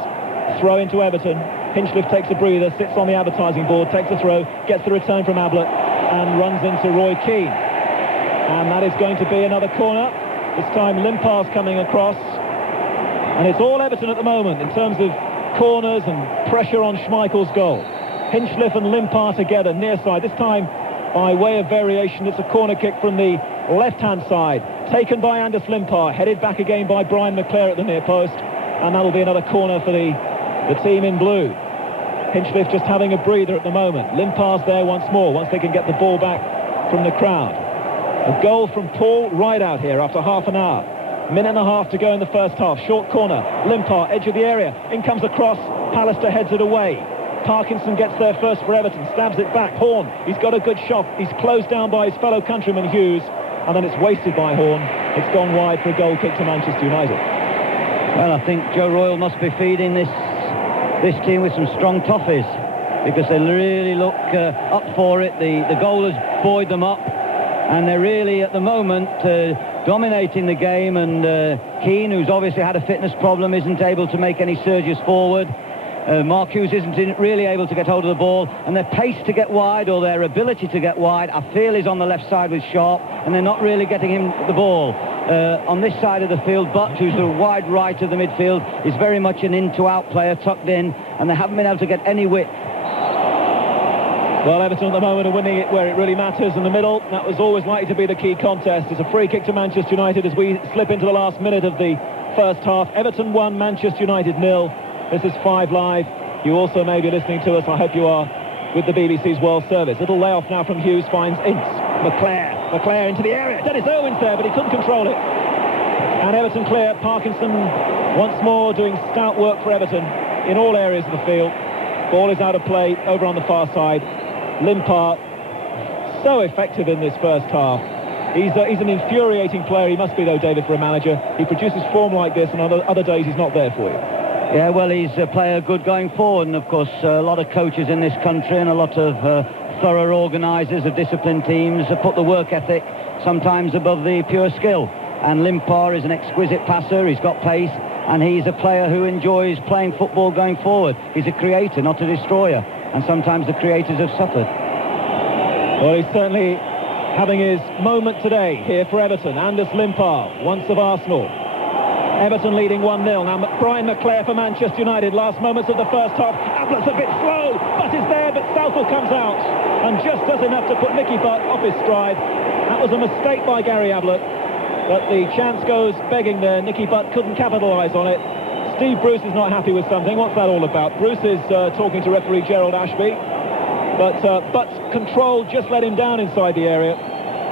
Throw into Everton. Hinchcliffe takes a breather, sits on the advertising board, takes a throw, gets the return from Ablett, and runs into Roy Keane. And that is going to be another corner. This time Limpar's coming across. And it's all Everton at the moment in terms of corners and pressure on Schmeichel's goal. Hinchcliffe and Limpar together, near side. This time, by way of variation, it's a corner kick from the left-hand side, taken by Anders Limpar, headed back again by Brian McClare at the near post, and that'll be another corner for the team in blue. Hinchcliffe just having a breather at the moment. Limpar's there once more, once they can get the ball back from the crowd. A goal from Paul Rideout here after half an hour. Minute and a half to go in the first half. Short corner, Limpar, edge of the area, in comes a cross, Pallister heads it away. Parkinson gets there first for Everton, stabs it back. Horn, he's got a good shot. He's closed down by his fellow countryman Hughes, and then it's wasted by Horn. It's gone wide for a goal kick to Manchester United. Well, I think Joe Royle must be feeding this team with some strong toffees, because they really look up for it. The goal has buoyed them up, and they're really at the moment dominating the game. And Keane, who's obviously had a fitness problem, isn't able to make any surges forward. Mark Hughes isn't really able to get hold of the ball, and their pace to get wide, or their ability to get wide, I feel is on the left side with Sharp, and they're not really getting him the ball. On this side of the field, Butt, who's the wide right of the midfield, is very much an in-to-out player, tucked in, and they haven't been able to get any width. Well, Everton at the moment are winning it where it really matters, in the middle. That was always likely to be the key contest. It's a free kick to Manchester United as we slip into the last minute of the first half. Everton 1, Manchester United 0. This is 5 Live. You also may be listening to us, I hope you are, with the BBC's World Service. Little layoff now from Hughes, finds Ince. McClare into the area. Dennis Irwin's there, but he couldn't control it. And Everton clear. Parkinson once more doing stout work for Everton in all areas of the field. Ball is out of play over on the far side. Limpar, so effective in this first half. He's an infuriating player. He must be, though, David, for a manager. He produces form like this, and on other days he's not there for you. Yeah, well, he's a player good going forward, and of course a lot of coaches in this country and a lot of thorough organisers of disciplined teams put the work ethic sometimes above the pure skill. And Limpar is an exquisite passer, he's got pace, and he's a player who enjoys playing football going forward. He's a creator, not a destroyer, and sometimes the creators have suffered. Well, he's certainly having his moment today here for Everton. Anders Limpar, once of Arsenal. Everton leading 1-0. Now, Brian McClare for Manchester United. Last moments of the first half. Ablett's a bit slow, but is there, but Southall comes out and just does enough to put Nicky Butt off his stride. That was a mistake by Gary Ablett, but the chance goes begging there. Nicky Butt couldn't capitalise on it. Steve Bruce is not happy with something. What's that all about? Bruce is talking to referee Gerald Ashby, but Butt's control just let him down inside the area.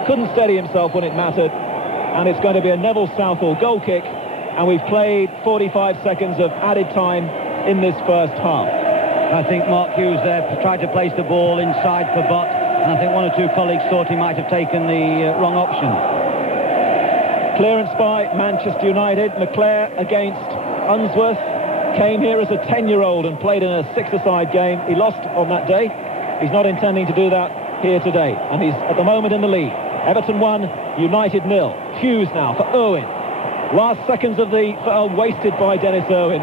Couldn't steady himself when it mattered, and it's going to be a Neville Southall goal kick. And we've played 45 seconds of added time in this first half. I think Mark Hughes there tried to place the ball inside for Butt, and I think one or two colleagues thought he might have taken the wrong option. Clearance by Manchester United. McClare against Unsworth. Came here as a 10-year-old and played in a six-a-side game. He lost on that day. He's not intending to do that here today, and he's at the moment in the lead. Everton 1, United 0. Hughes now for Irwin. Last seconds of the wasted by Dennis Irwin.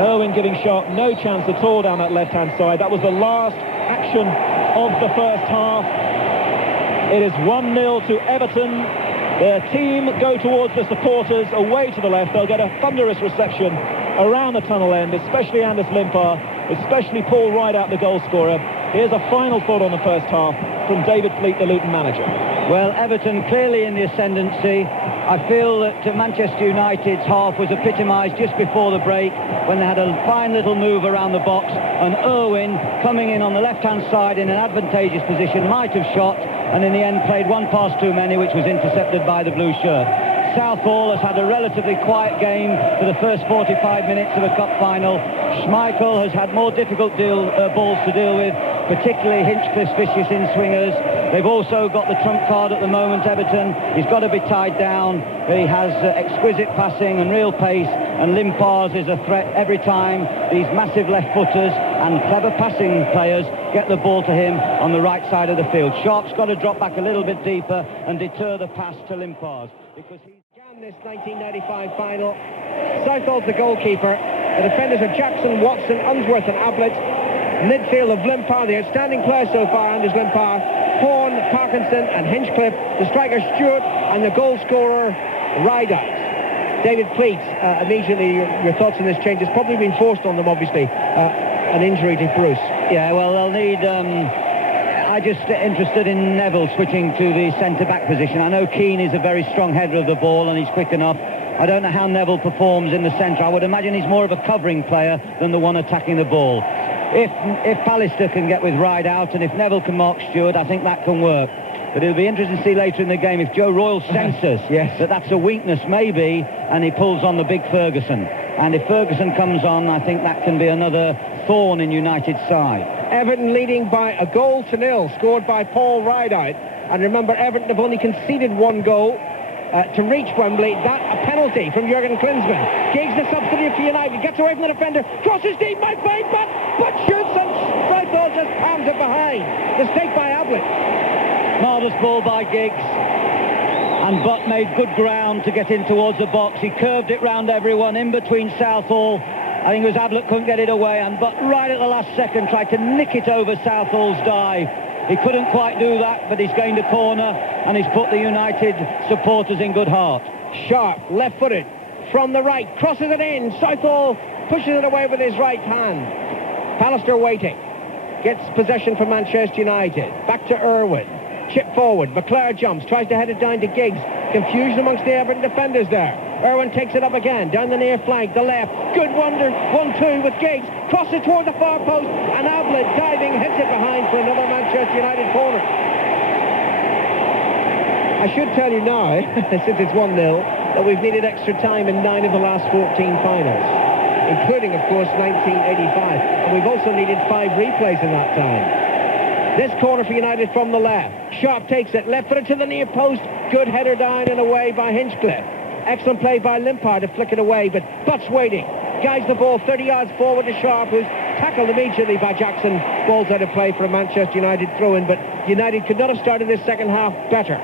Irwin giving Sharp no chance at all down that left-hand side. That was the last action of the first half. It is 1-0 to Everton. Their team go towards the supporters away to the left. They'll get a thunderous reception around the tunnel end, especially Anders Limpar, especially Paul Rideout, the goal scorer. Here's a final thought on the first half from David Fleet, the Luton manager. Well, Everton clearly in the ascendancy. I feel that Manchester United's half was epitomised just before the break when they had a fine little move around the box, and Irwin, coming in on the left-hand side in an advantageous position, might have shot, and in the end played one pass too many, which was intercepted by the blue shirt. Southall has had a relatively quiet game for the first 45 minutes of a cup final. Schmeichel has had more difficult balls to deal with, particularly Hinchcliffe's vicious in-swingers. They've also got the trump card at the moment, Everton. He's got to be tied down. He has exquisite passing and real pace, and Limpar's is a threat every time these massive left-footers and clever passing players get the ball to him on the right side of the field. Sharp's got to drop back a little bit deeper and deter the pass to Limpar's, because he's this 1995 final. Southall's the goalkeeper. The defenders are Jackson, Watson, Unsworth and Ablett. Midfield of Limpar, the outstanding player so far, Anders Limpar, Horn, Parkinson and Hinchcliffe, the striker Stewart and the goal scorer Rideout. David Fleet, immediately your thoughts on this change? It's probably been forced on them, obviously, an injury to Bruce. Yeah, well, they'll need... I'm just interested in Neville switching to the centre-back position. I know Keane is a very strong header of the ball and he's quick enough. I don't know how Neville performs in the centre. I would imagine he's more of a covering player than the one attacking the ball. If Pallister can get with Rideout and if Neville can mark Stewart, I think that can work. But it'll be interesting to see later in the game if Joe Royle senses that that's a weakness maybe, and he pulls on the big Ferguson. And if Ferguson comes on, I think that can be another thorn in United's side. Everton leading by a goal to nil, scored by Paul Rideout. And remember, Everton have only conceded one goal to reach Wembley. That a penalty from Jurgen Klinsmann. Giggs, the substitute for United, gets away from the defender, crosses deep, might find but shoots, and Southall just pounds it behind. Mistake by Ablett. Marvellous ball by Giggs, and Butt made good ground to get in towards the box. He curved it round everyone in between Southall. I think it was Ablett couldn't get it away, and Butt right at the last second tried to nick it over Southall's dive. He couldn't quite do that, but he's gained a corner and he's put the United supporters in good heart. Sharp, left-footed, from the right, crosses it in. Southall pushes it away with his right hand. Pallister waiting. Gets possession for Manchester United. Back to Irwin. Chip forward. McClare jumps, tries to head it down to Giggs. Confusion amongst the Everton defenders there. Irwin takes it up again, down the near flank, the left. Good wonder, 1-2 with Giggs. Crosses toward the far post, and Ablett diving hits it behind for another Manchester United corner. I should tell you now, since it's 1-0, that we've needed extra time in 9 of the last 14 finals, including, of course, 1985. And we've also needed 5 replays in that time. This corner for United from the left. Sharp takes it, left-footed to the near post. Good header down and away by Hinchcliffe. Excellent play by Limpar to flick it away, but Butt's waiting. Guides the ball 30 yards forward to Sharp, who's tackled immediately by Jackson. Ball's out of play for a Manchester United throw-in, but United could not have started this second half better.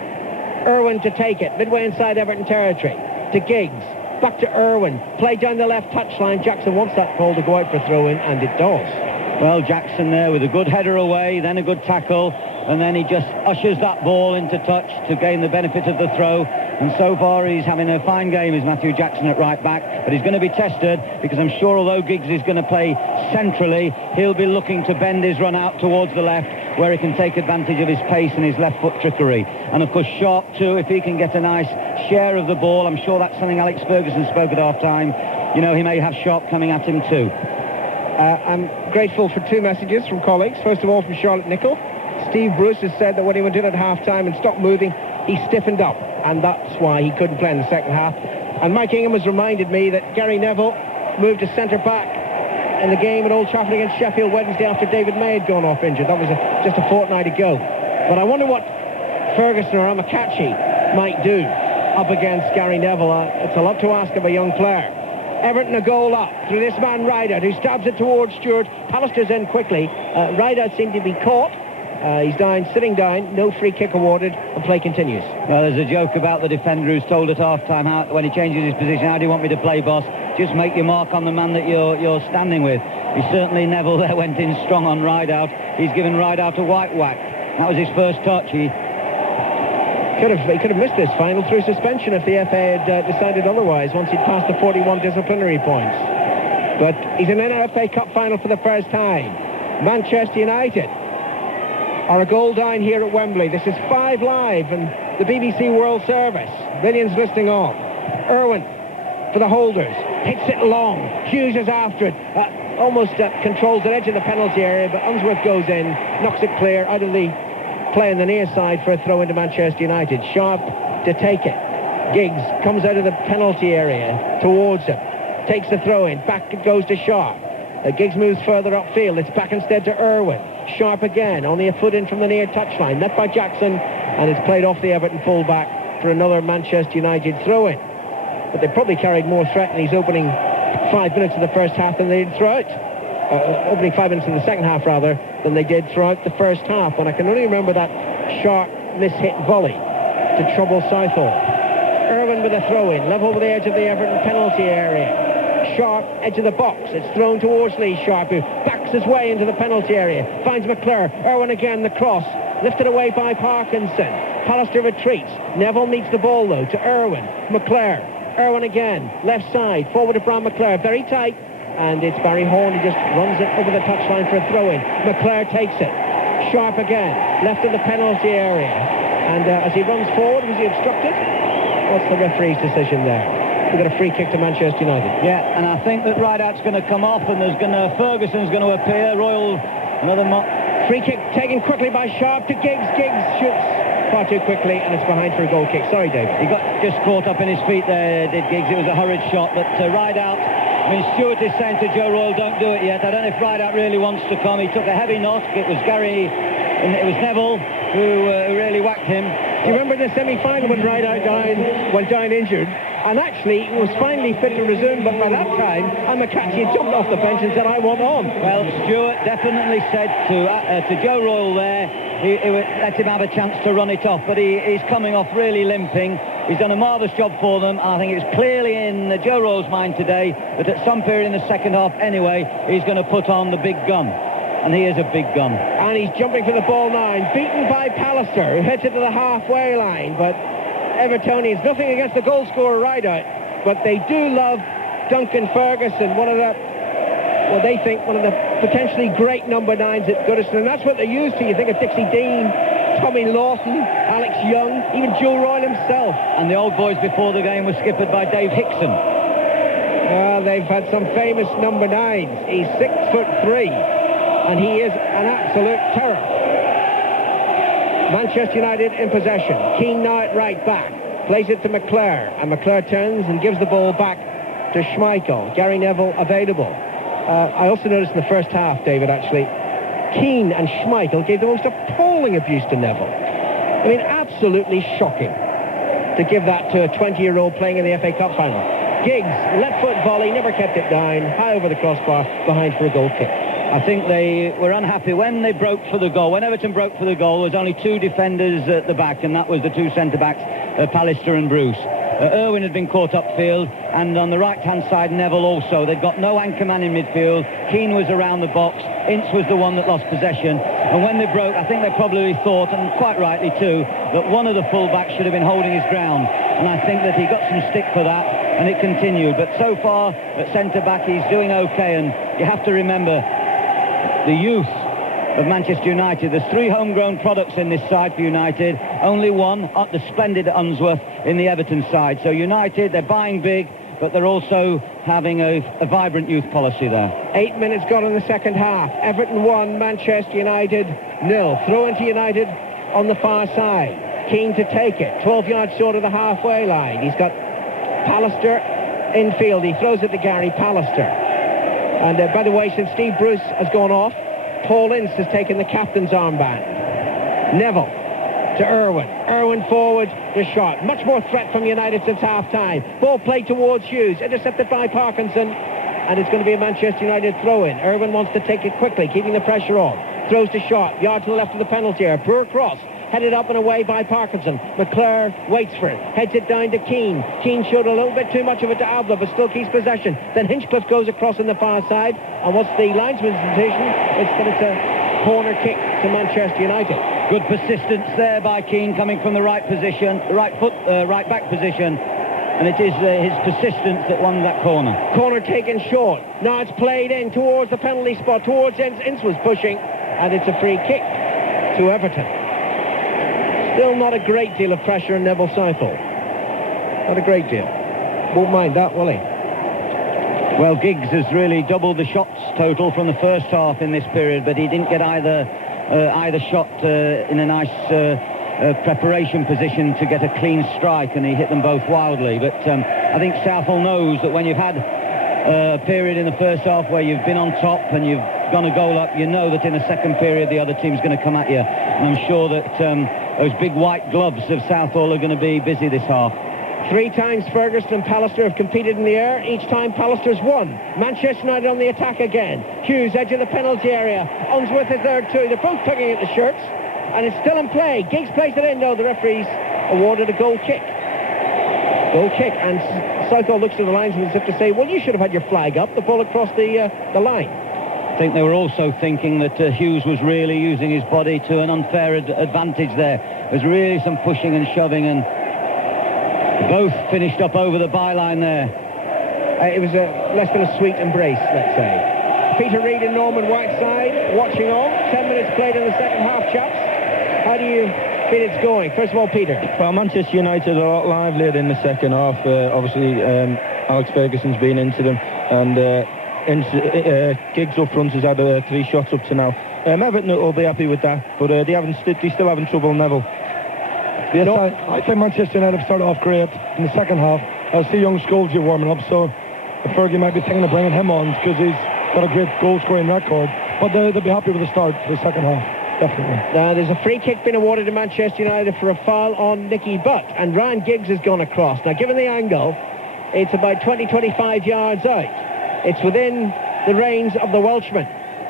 Irwin to take it, midway inside Everton territory, to Giggs, back to Irwin, play down the left touchline. Jackson wants that ball to go out for throw-in, and it does. Well, Jackson there with a good header away, then a good tackle, and then he just ushers that ball into touch to gain the benefit of the throw. And so far he's having a fine game, is Matthew Jackson at right back, but he's going to be tested, because I'm sure although Giggs is going to play centrally, he'll be looking to bend his run out towards the left, where he can take advantage of his pace and his left foot trickery. And of course Sharp too, if he can get a nice share of the ball. I'm sure that's something Alex Ferguson spoke at half-time. You know, he may have Sharp coming at him too. I'm grateful for two messages from colleagues. First of all, from Charlotte Nichol. Steve Bruce has said that when he went in at half-time and stopped moving, he stiffened up, and that's why he couldn't play in the second half. And Mike Ingham has reminded me that Gary Neville moved to centre-back in the game at Old Trafford against Sheffield Wednesday after David May had gone off injured. That was just a fortnight ago. But I wonder what Ferguson or Amokachi might do up against Gary Neville. It's a lot to ask of a young player. Everton a goal up through this man Rideout, who stabs it towards Stewart. Pallister's in quickly. Rideout seemed to be caught. He's down, sitting down, no free kick awarded, and play continues. Well, there's a joke about the defender who's told at half-time, when he changes his position, how do you want me to play, boss? Just make your mark on the man that you're standing with. He certainly, Neville there went in strong on Rideout. He's given Rideout a white whack. That was his first touch. He could have missed this final through suspension if the FA had decided otherwise once he'd passed the 41 disciplinary points. But he's in an FA Cup final for the first time. Manchester United are a goal down here at Wembley. This is 5 Live and the BBC World Service. Millions listening on. Irwin for the holders. Hits it long. Hughes is after it. Almost controls the edge of the penalty area, but Unsworth goes in, knocks it clear out of the play on the near side for a throw into Manchester United. Sharp to take it. Giggs comes out of the penalty area towards him. Takes the throw in. Back it goes to Sharp. Giggs moves further upfield. It's back instead to Irwin. Sharp again, only a foot in from the near touchline. Met by Jackson, and it's played off the Everton full-back for another Manchester United throw-in. But they probably carried more threat in these opening 5 minutes of the first half than they did throughout. Opening 5 minutes of the second half, rather, than they did throughout the first half. And I can only remember that sharp miss-hit volley to trouble Southall. Irwin with a throw-in, level with the edge of the Everton penalty area. Sharp, edge of the box. It's thrown towards Lee Sharp, who backs his way into the penalty area. Finds McClure. Irwin again, the cross. Lifted away by Parkinson. Pallister retreats. Neville meets the ball, though, to Irwin. McClure. Irwin again. Left side. Forward to Brian McClure. Very tight. And it's Barry Horn who just runs it over the touchline for a throw-in. McClure takes it. Sharp again. Left of the penalty area. And as he runs forward, was he obstructed? What's the referee's decision there? We've got a free kick to Manchester United. Yeah, and I think that Rideout's going to come off, and Ferguson's going to appear. Another free kick taken quickly by Sharp to Giggs. Giggs shoots far too quickly, and it's behind for a goal kick. Sorry, David. He got just caught up in his feet there, did Giggs. It was a hurried shot, but Rideout. I mean, Stewart is saying to Joe Royle, don't do it yet. I don't know if Rideout really wants to come. He took a heavy knock. It was Neville who really whacked him. Do you remember the semi-final when Rideout went down injured? And actually, he was finally fit to resume, but by that time, Amokachi jumped off the bench and said, I want on. Well, Stewart definitely said to Joe Royle there, he would let him have a chance to run it off, but he's coming off really limping. He's done a marvellous job for them. I think it's clearly in Joe Royle's mind today that at some period in the second half anyway, he's going to put on the big gun. And he is a big gun. And he's jumping for the ball now, beaten by Pallister, who heads it to the halfway line, but Evertonians, nothing against the goal scorer Rideout, but they do love Duncan Ferguson, one of the potentially great number 9s at Goodison, and that's what they're used to. You think of Dixie Dean, Tommy Lawton, Alex Young, even Joe Royle himself. And the old boys before the game were skippered by Dave Hickson. They've had some famous number 9s. He's 6'3", and he is an absolute terror. Manchester United in possession. Keane now at right back. Plays it to McClure. And McClure turns and gives the ball back to Schmeichel. Gary Neville available. I also noticed in the first half, David, actually, Keane and Schmeichel gave the most appalling abuse to Neville. I mean, absolutely shocking to give that to a 20-year-old playing in the FA Cup final. Giggs, left foot volley, never kept it down. High over the crossbar, behind for a goal kick. I think they were unhappy when they broke for the goal. When Everton broke for the goal, there was only 2 defenders at the back, and that was the 2 centre-backs, Pallister and Bruce. Irwin had been caught upfield, and on the right-hand side, Neville also. They'd got no anchor man in midfield. Keane was around the box. Ince was the one that lost possession. And when they broke, I think they probably thought, and quite rightly too, that one of the full-backs should have been holding his ground. And I think that he got some stick for that, and it continued. But so far, at centre-back, he's doing okay, and you have to remember the youth of Manchester United. There's 3 homegrown products in this side for United, only one, the splendid Unsworth, in the Everton side. So United, they're buying big, but they're also having a vibrant youth policy there. 8 minutes gone in the second half. Everton 1, Manchester United 0. Throw into United on the far side. Keane to take it, 12 yards short of the halfway line. He's got Pallister infield. He throws it to Gary Pallister. And by the way, since Steve Bruce has gone off, Paul Ince has taken the captain's armband. Neville to Irwin. Irwin forward, the shot. Much more threat from United since half-time. Ball played towards Hughes, intercepted by Parkinson, and it's going to be a Manchester United throw-in. Irwin wants to take it quickly, keeping the pressure on. Throws the shot, yard to the left of the penalty area. Poor cross, headed up and away by Parkinson. McClure waits for it, heads it down to Keane. Keane showed a little bit too much of it to Abla, but still keeps possession. Then Hinchcliffe goes across on the far side, and what's the linesman's decision? It's that it's a corner kick to Manchester United. Good persistence there by Keane, coming from the right position, right back position, and it is his persistence that won that corner. Corner taken short. Now it's played in towards the penalty spot, towards Ince. Ince was pushing, and it's a free kick to Everton. Still not a great deal of pressure on Neville Southall. Not a great deal. Won't mind that, will he? Well, Giggs has really doubled the shots total from the first half in this period, but he didn't get either shot in a nice preparation position to get a clean strike, and he hit them both wildly. But I think Southall knows that when you've had a period in the first half where you've been on top and you've gone a goal up, you know that in the second period the other team's going to come at you. And I'm sure that those big white gloves of Southall are going to be busy this half. 3 times Ferguson and Pallister have competed in the air. Each time Pallister's won. Manchester United on the attack again. Hughes, edge of the penalty area. Unsworth is there too. They're both tugging at the shirts. And it's still in play. Giggs plays it in, though. The referee's awarded a goal kick. Goal kick. And Southall looks to the linesman as if to say, well, you should have had your flag up. The ball across the line. I think they were also thinking that Hughes was really using his body to an unfair advantage there. There's really some pushing and shoving, and both finished up over the byline there. It was less than a sweet embrace, let's say. Peter Reid and Norman Whiteside watching on. 10 minutes played in the second half, chaps. How do you feel it's going? First of all, Peter. Well, Manchester United are a lot livelier in the second half. Obviously, Alex Ferguson's been into them, and Giggs up front has had 3 shots up to now. Everton will be happy with that, but they're still having trouble, Neville. Yes, I think Manchester United started off great in the second half. I see young Scholes warming up, so Fergie might be thinking of bringing him on because he's got a great goal-scoring record. But they'll be happy with the start for the second half, definitely. Now, there's a free kick being awarded to Manchester United for a foul on Nicky Butt, and Ryan Giggs has gone across. Now, given the angle, it's about 20-25 yards out. It's within the range of the Welshman.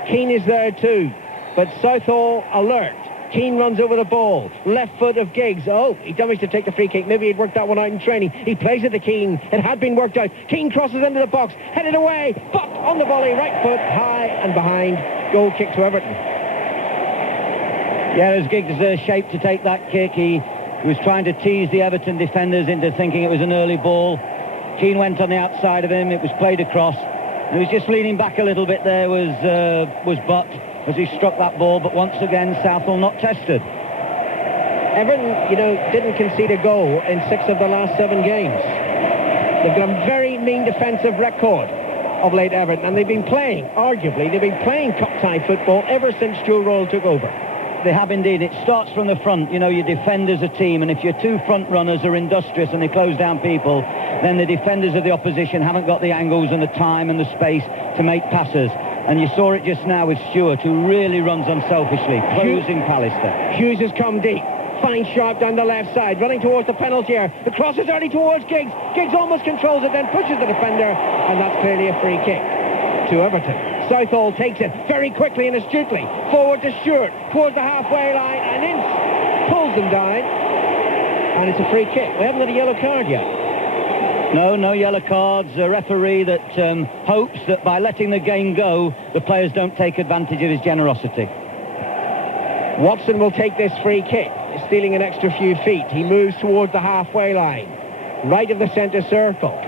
Keane is there too, but Southall alert. Keane runs over the ball. Left foot of Giggs. Oh, he damaged to take the free kick. Maybe he'd worked that one out in training. He plays it to Keane. It had been worked out. Keane crosses into the box. Headed away. Butt on the volley. Right foot high and behind. Goal kick to Everton. Yeah, as Giggs shaped to take that kick, he was trying to tease the Everton defenders into thinking it was an early ball. Keane went on the outside of him. It was played across. He was just leaning back a little bit there, was Butt, as he struck that ball, but once again, Southall not tested. Everton, didn't concede a goal in 6 of the last 7 games. They've got a very mean defensive record of late, Everton, and they've been playing cup-tie football ever since Stuart Royal took over. They have indeed. It starts from the front. You defend as a team, and if your 2 front runners are industrious and they close down people, then the defenders of the opposition haven't got the angles and the time and the space to make passes. And you saw it just now with Stewart, who really runs unselfishly, closing Pallister. Hughes has come deep. Fine sharp down the left side, running towards the penalty area. The cross is early towards Giggs. Giggs almost controls it, then pushes the defender, and that's clearly a free kick to Everton. Southall takes it very quickly and astutely. Forward to Stewart, towards the halfway line, and Ince pulls them down. And it's a free kick. We haven't had a yellow card yet. No yellow cards. A referee that hopes that by letting the game go, the players don't take advantage of his generosity. Watson will take this free kick, stealing an extra few feet. He moves towards the halfway line, right of the centre circle.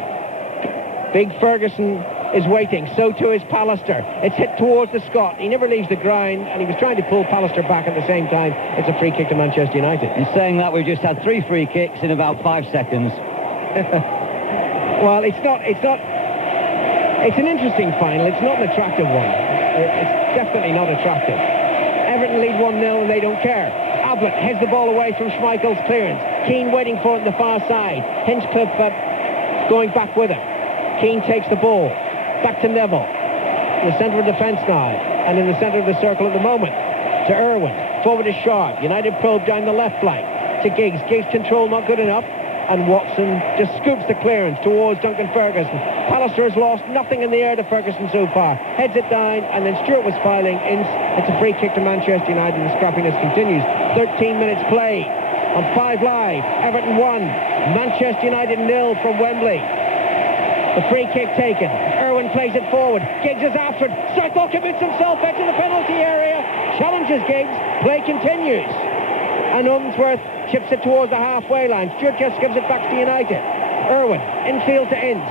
Big Ferguson is waiting, so too is Pallister. It's hit towards the Scot. He never leaves the ground, and he was trying to pull Pallister back at the same time. It's a free kick to Manchester United. In saying that, we've just had 3 free kicks in about 5 seconds. Well, it's an interesting final. It's not an attractive one. It's definitely not attractive. Everton lead 1-0 and they don't care. Ablett heads the ball away from Schmeichel's clearance. Keane waiting for it on the far side. Hinchcliffe going back with him. Keane takes the ball. Back to Neville. In the centre of defence now. And in the centre of the circle at the moment. To Irwin. Forward to Sharp. United probe down the left flank. To Giggs. Giggs control not good enough. And Watson just scoops the clearance towards Duncan Ferguson. Pallister has lost nothing in the air to Ferguson so far. Heads it down, and then Stewart was filing. It's a free kick to Manchester United, and the scrappiness continues. 13 minutes played on 5 Live. Everton 1, Manchester United 0 from Wembley. The free kick taken. Irwin plays it forward. Giggs is after it. Southall commits himself back to the penalty area. Challenges Giggs. Play continues. And Unsworth chips it towards the halfway line. Stewart just gives it back to United. Irwin, infield to Ince.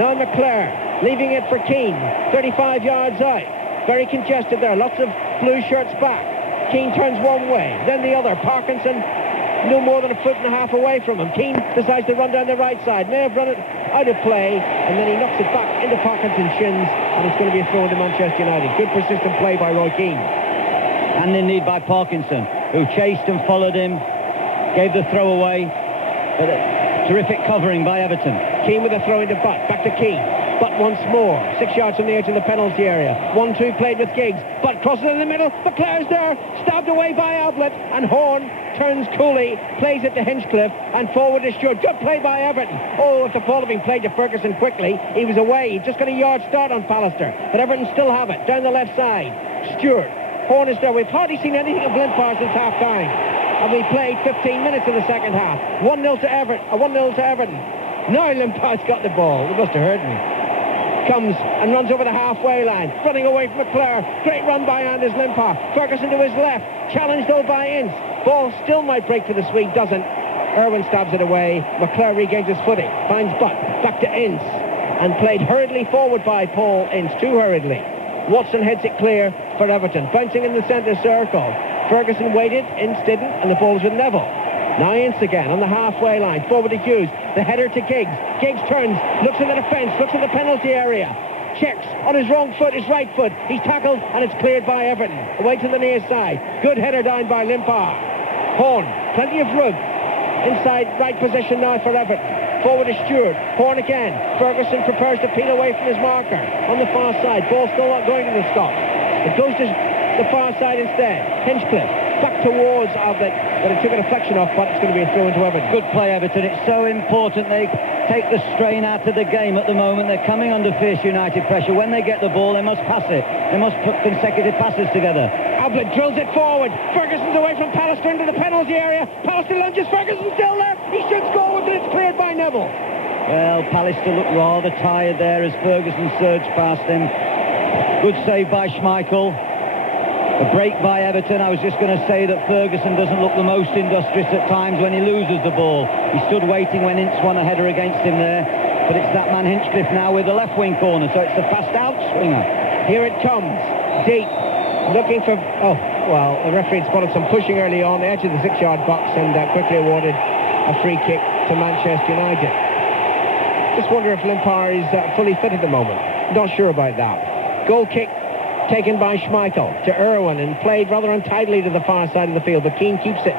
Now McClare, leaving it for Keane. 35 yards out. Very congested there. Lots of blue shirts back. Keane turns one way, then the other. Parkinson, no more than a foot and a half away from him. Keane decides to run down the right side. May have run it out of play, and then he knocks it back into Parkinson's shins, and it's going to be a throw into Manchester United. Good persistent play by Roy Keane. And indeed by Parkinson, who chased and followed him, gave the throw away, but a terrific covering by Everton. Keane with a throw into Butt, back to Keane. Butt once more, 6 yards from the edge of the penalty area. 1-2 played with Giggs. Butt crosses in the middle, McClare's there, stabbed away by Ablett, and Horn turns coolly, plays it to Hinchcliffe, and forward is Stewart. Good play by Everton. Oh, if the ball had been played to Ferguson quickly, he was away. He just got a yard start on Pallister, but Everton still have it, down the left side. Stewart. Horn is there. We've hardly seen anything of Limpar since half-time. And we played 15 minutes in the second half. 1-0 to Everton. Now Limpar's got the ball. They must have heard me. Comes and runs over the halfway line. Running away from McClare. Great run by Anders Limpar. Ferguson to his left. Challenged though by Ince. Ball still might break for the Swede. Doesn't. Irwin stabs it away. McClare regains his footing. Finds Butt. Back to Ince. And played hurriedly forward by Paul Ince. Too hurriedly. Watson heads it clear for Everton. Bouncing in the centre circle. Ferguson waited, Ince didn't, and the ball was with Neville. Now Ince again on the halfway line. Forward to Hughes. The header to Giggs. Giggs turns, looks at the defence, looks at the penalty area. Checks on his wrong foot, his right foot. He's tackled, and it's cleared by Everton. Away to the near side. Good header down by Limpar. Horn, plenty of room. Inside right position now for Everton. Forward to Stewart. Horn again. Ferguson prepares to peel away from his marker. On the far side. Ball still not going to the Scot. It goes to the far side instead. Hinchcliffe. Back towards Ablett. But it took a deflection off, but it's going to be a throw into Everton. Good play, Everton. It's so important they take the strain out of the game at the moment. They're coming under fierce United pressure. When they get the ball, they must pass it. They must put consecutive passes together. Ablett drills it forward. Ferguson's away from Pallister into the penalty area. Pallister lunges. Ferguson's still there. He should score, but it's cleared by Neville. Well, Pallister looked rather tired there as Ferguson surged past him. Good save by Schmeichel. A break by Everton. I was just going to say that Ferguson doesn't look the most industrious at times when he loses the ball. He stood waiting when Ince won a header against him there. But it's that man Hinchcliffe now with the left wing corner, so it's the fast out swinger. Here it comes. Deep. Looking for... Oh, well, the referee spotted some pushing early on, the edge of the 6-yard box, and quickly awarded a free kick to Manchester United. Just wonder if Limpar is fully fit at the moment. Not sure about that. Goal kick taken by Schmeichel to Irwin and played rather untidily to the far side of the field, but Keane keeps it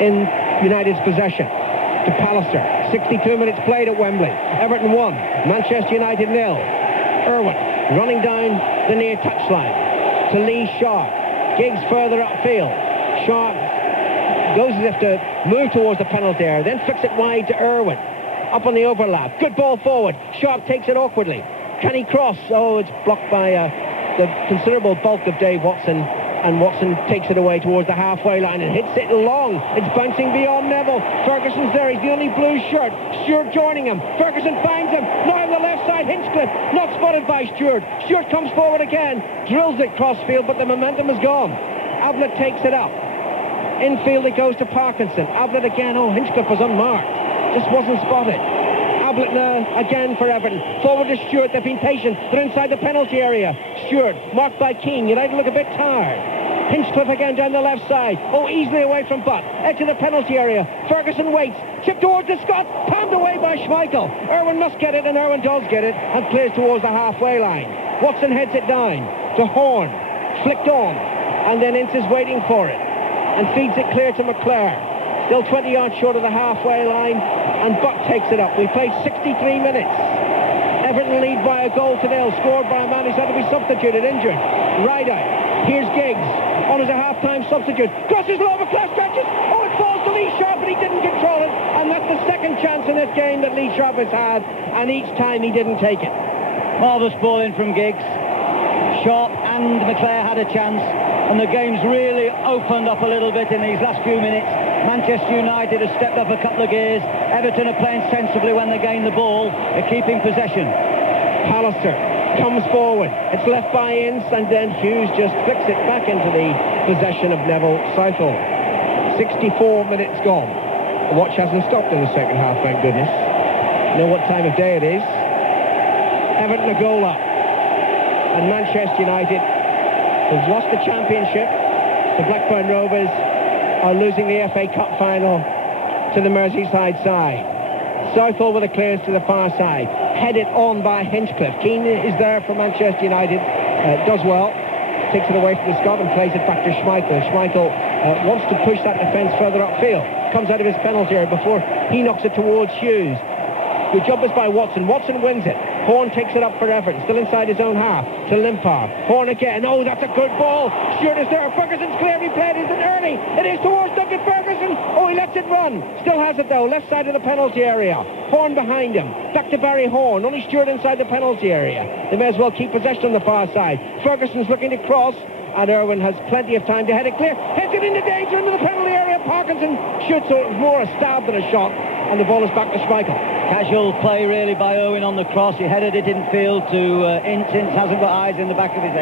in United's possession. To Pallister. 62 minutes played at Wembley. Everton 1, Manchester United 0. Irwin running down the near touchline to Lee Sharp. Giggs further upfield. Sharp goes as if to move towards the penalty area, then flicks it wide to Irwin. Up on the overlap. Good ball forward. Sharp takes it awkwardly. Can he cross? Oh, it's blocked by the considerable bulk of Dave Watson, and Watson takes it away towards the halfway line and hits it long. It's bouncing beyond Neville. Ferguson's there. He's the only blue shirt. Stewart joining him. Ferguson finds him. Now on the left side, Hinchcliffe. Not spotted by Stewart. Stewart comes forward again. Drills it crossfield, but the momentum is gone. Ablett takes it up. Infield it goes to Parkinson. Ablett again. Oh, Hinchcliffe was unmarked. Just wasn't spotted. Ablett now again for Everton. Forward to Stewart. They've been patient. They're inside the penalty area. Stewart marked by Keane. United look a bit tired. Hinchcliffe again down the left side. Oh, easily away from Butt. Edge of the penalty area. Ferguson waits. Chip towards the Scot. Palmed away by Schmeichel. Irwin must get it, and Irwin does get it, and plays towards the halfway line. Watson heads it down to Horn. Flicked on. And then Ince is waiting for it. And feeds it clear to McClure. Still 20 yards short of the halfway line, and Butt takes it up. We played 63 minutes. Everton lead by a goal to nil, scored by a man who's had to be substituted, injured. Rideout. Here's Giggs on as a half-time substitute. Crosses low, McClure stretches. Oh, it falls to Lee Sharp, but he didn't control it. And that's the second chance in this game that Lee Sharp has had, and each time he didn't take it. Marvellous ball in from Giggs. Sharp and McClure had a chance, and the game's really opened up a little bit in these last few minutes. Manchester United have stepped up a couple of gears. Everton are playing sensibly when they gain the ball. They're keeping possession. Pallister comes forward. It's left by Ince, and then Hughes just flicks it back into the possession of Neville Southall. 64 minutes gone. The watch hasn't stopped in the second half, thank goodness. You know what time of day it is. Everton a goal up. And Manchester United, who've lost the championship to Blackburn Rovers, are losing the FA Cup final to the Merseyside side. Southall with a clearance to the far side. Headed on by Hinchcliffe. Keane is there for Manchester United. Does well. Takes it away from the Scot and plays it back to Schmeichel. Schmeichel wants to push that defence further upfield. Comes out of his penalty area before he knocks it towards Hughes. Good job was by Watson. Watson wins it. Horn takes it up for Everton. Still inside his own half to Limpar. Horn again. Oh, that's a good ball. Stewart is there. Ferguson's clearly played. Is it early? It is towards Duncan Ferguson. Oh, he lets it run. Still has it though. Left side of the penalty area. Horn behind him. Back to Barry Horn. Only Stewart inside the penalty area. They may as well keep possession on the far side. Ferguson's looking to cross, and Irwin has plenty of time to head it clear. Heads it into danger into the penalty area. Parkinson shoots, so it was more a stab than a shot, and the ball is back to Schmeichel. Casual play really by Irwin on the cross. He headed it in field to Ince. Ince hasn't got eyes in the back of his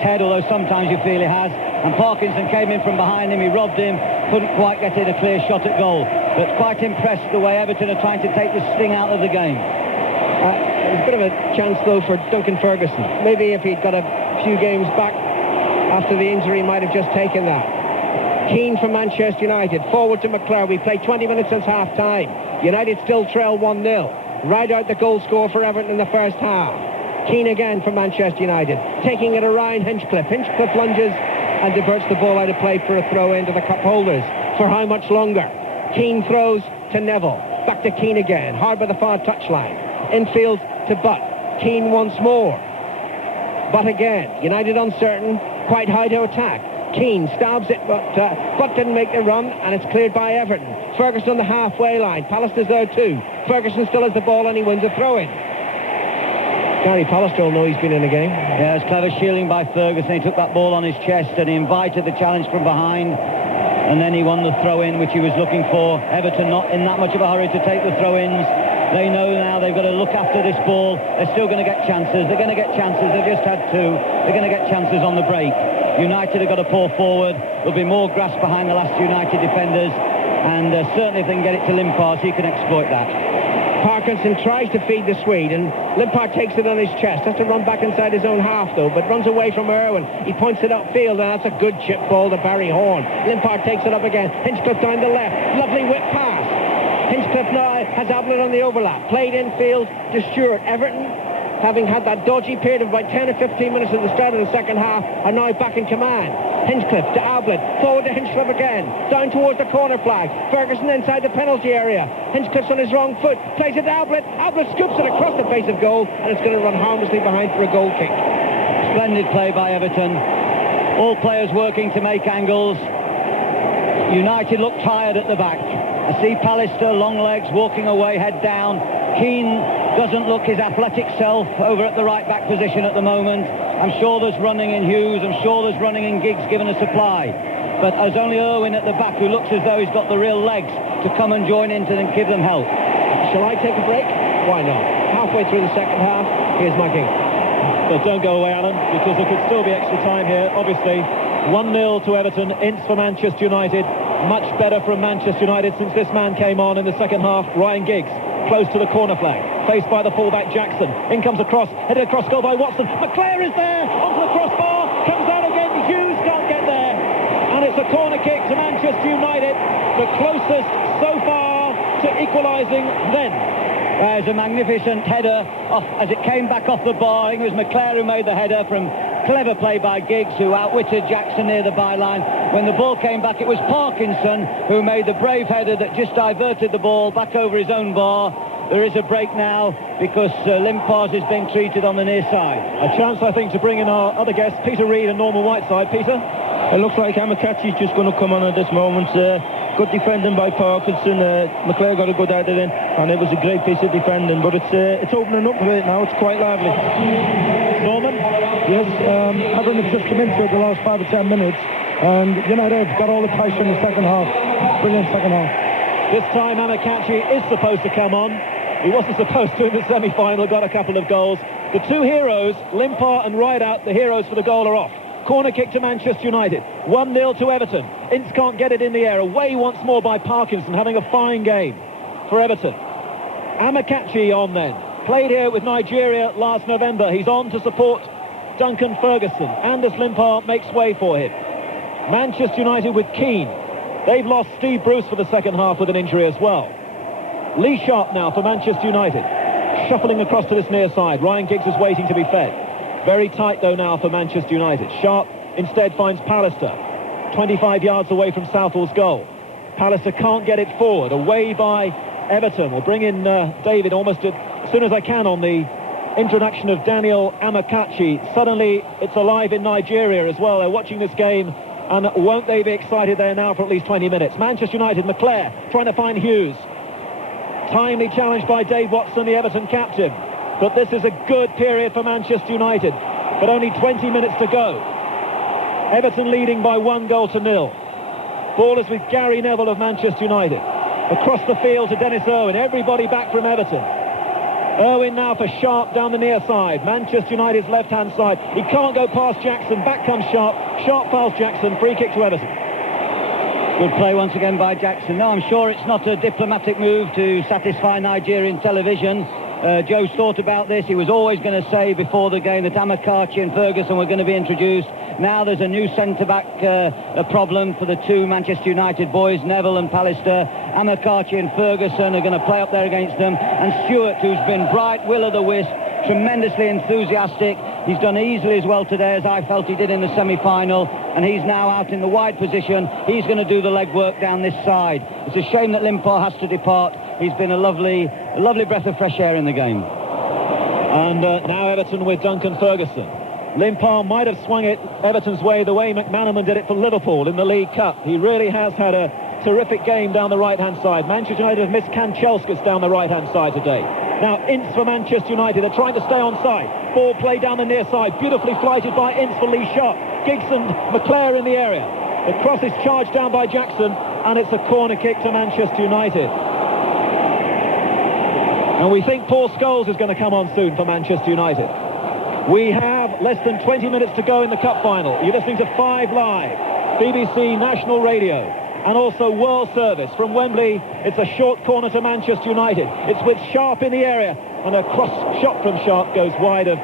head, although sometimes you feel he has. And Parkinson came in from behind him. He robbed him. Couldn't quite get in a clear shot at goal. But quite impressed the way Everton are trying to take the sting out of the game. It was a bit of a chance though for Duncan Ferguson. Maybe if he'd got a few games back after the injury, he might have just taken that. Keane from Manchester United, forward to McClure. We played 20 minutes since half-time. United still trail 1-0. Right out the goal score for Everton in the first half. Keane again for Manchester United, taking it around Hinchcliffe. Hinchcliffe lunges and diverts the ball out of play for a throw into the cup holders. For how much longer? Keane throws to Neville. Back to Keane again, hard by the far touchline. Infield to Butt. Keane once more. Butt again. United uncertain, quite high to attack. Keane stabs it, but Butt didn't make the run, and it's cleared by Everton. Ferguson on the halfway line. Pallister's there too. Ferguson still has the ball, and he wins a throw-in. Gary Pallister will know he's been in the game. Yeah, it's clever shielding by Ferguson. He took that ball on his chest, and he invited the challenge from behind, and then he won the throw-in, which he was looking for. Everton not in that much of a hurry to take the throw-ins. They know now they've got to look after this ball. They're still going to get chances. They're going to get chances. They've just had two. They're going to get chances on the break. United have got to pour forward. There'll be more grass behind the last United defenders, and certainly if they can get it to Limpar, he can exploit that. Parkinson tries to feed the Swede, and Limpar takes it on his chest. Has to run back inside his own half though, but runs away from Irwin. He points it upfield, and that's a good chip ball to Barry Horn. Limpar takes it up again. Hinchcliffe down the left. Lovely whip pass. Hinchcliffe now has Ablett on the overlap. Played infield to Stewart. Everton, having had that dodgy period of about 10 or 15 minutes at the start of the second half, are now back in command. Hinchcliffe to Ablett, forward to Hinchcliffe again, down towards the corner flag. Ferguson inside the penalty area. Hinchcliffe's on his wrong foot, plays it to Ablett. Ablett scoops it across the face of goal, and it's going to run harmlessly behind for a goal kick. Splendid play by Everton. All players working to make angles. United look tired at the back. I see Pallister, long legs, walking away, head down. Keane doesn't look his athletic self over at the right-back position at the moment. I'm sure there's running in Hughes, I'm sure there's running in Giggs given a supply. But there's only Irwin at the back who looks as though he's got the real legs to come and join in and give them help. Shall I take a break? Why not? Halfway through the second half, here's my gig. But don't go away, Alan, because there could still be extra time here. Obviously, 1-0 to Everton, Ince for Manchester United. Much better from Manchester United since this man came on in the second half, Ryan Giggs. Close to the corner flag, faced by the fullback Jackson. In comes a cross, headed across goal by Watson. McClare is there, onto the crossbar, comes out again, Hughes can't get there. And it's a corner kick to Manchester United, the closest so far to equalising then. There's a magnificent header as it came back off the bar. I think it was McClare who made the header from clever play by Giggs, who outwitted Jackson near the byline. When the ball came back, it was Parkinson who made the brave header that just diverted the ball back over his own bar. There is a break now because Limpars is being treated on the near side. A chance, I think, to bring in our other guests, Peter Reid and Norman Whiteside. Peter? It looks like Amakachi's just going to come on at this moment. Good defending by Parkinson. McClare got a good header in, and it was a great piece of defending. But it's opening up a bit now. It's quite lively. Norman? Yes, Everton have just come into it the last 5 or 10 minutes, and United have got all the pressure in the second half. Brilliant second half. This time Amakachi is supposed to come on. He wasn't supposed to in the semi-final, got a couple of goals. The two heroes, Limpar and Rideout, the heroes for the goal, are off. Corner kick to Manchester United. 1-0 to Everton. Ince can't get it in the air. Away once more by Parkinson, having a fine game for Everton. Amakachi on then. Played here with Nigeria last November. He's on to support Duncan Ferguson. Anders Limpar makes way for him. Manchester United with Keane. They've lost Steve Bruce for the second half with an injury as well. Lee Sharp now for Manchester United. Shuffling across to this near side. Ryan Giggs is waiting to be fed. Very tight though now for Manchester United. Sharp instead finds Pallister. 25 yards away from Southall's goal. Pallister can't get it forward. Away by Everton. We'll bring in David almost as soon as I can on the introduction of Daniel Amakachi. Suddenly it's alive in Nigeria as well. They're watching this game, and won't they be excited there now for at least 20 minutes. Manchester United, McClare trying to find Hughes. Timely challenge by Dave Watson, the Everton captain. But this is a good period for Manchester United. But only 20 minutes to go. Everton leading by 1-0. Ball is with Gary Neville of Manchester United. Across the field to Dennis Irwin. Everybody back from Everton. Irwin now for Sharp down the near side. Manchester United's left-hand side. He can't go past Jackson. Back comes Sharp. Sharp fouls Jackson. Free kick to Everton. Good play once again by Jackson. No, I'm sure it's not a diplomatic move to satisfy Nigerian television. Joe's thought about this. He was always going to say before the game that Amakachi and Ferguson were going to be introduced. Now there's a new centre-back problem for the two Manchester United boys, Neville and Pallister. Amakachi and Ferguson are going to play up there against them. And Stewart, who's been bright, will-o'-the-wisp, tremendously enthusiastic. He's done easily as well today as I felt he did in the semi-final, and he's now out in the wide position. He's going to do the legwork down this side. It's a shame that Limpar has to depart. He's been a lovely breath of fresh air in the game. And now Everton with Duncan Ferguson. Limpar might have swung it Everton's way the way McManaman did it for Liverpool in the League Cup. He really has had a terrific game down the right-hand side. Manchester United have missed Kanchelskis down the right-hand side today. Now Ince for Manchester United. They're trying to stay on side. Ball played down the near side. Beautifully flighted by Ince for Lee Sharp. Giggs and McClare in the area. The cross is charged down by Jackson, and it's a corner kick to Manchester United. And we think Paul Scholes is going to come on soon for Manchester United. We have less than 20 minutes to go in the cup final. You're listening to 5 Live, BBC National Radio, and also World Service from Wembley. It's a short corner to Manchester United. It's with Sharp in the area, and a cross shot from Sharp goes wide of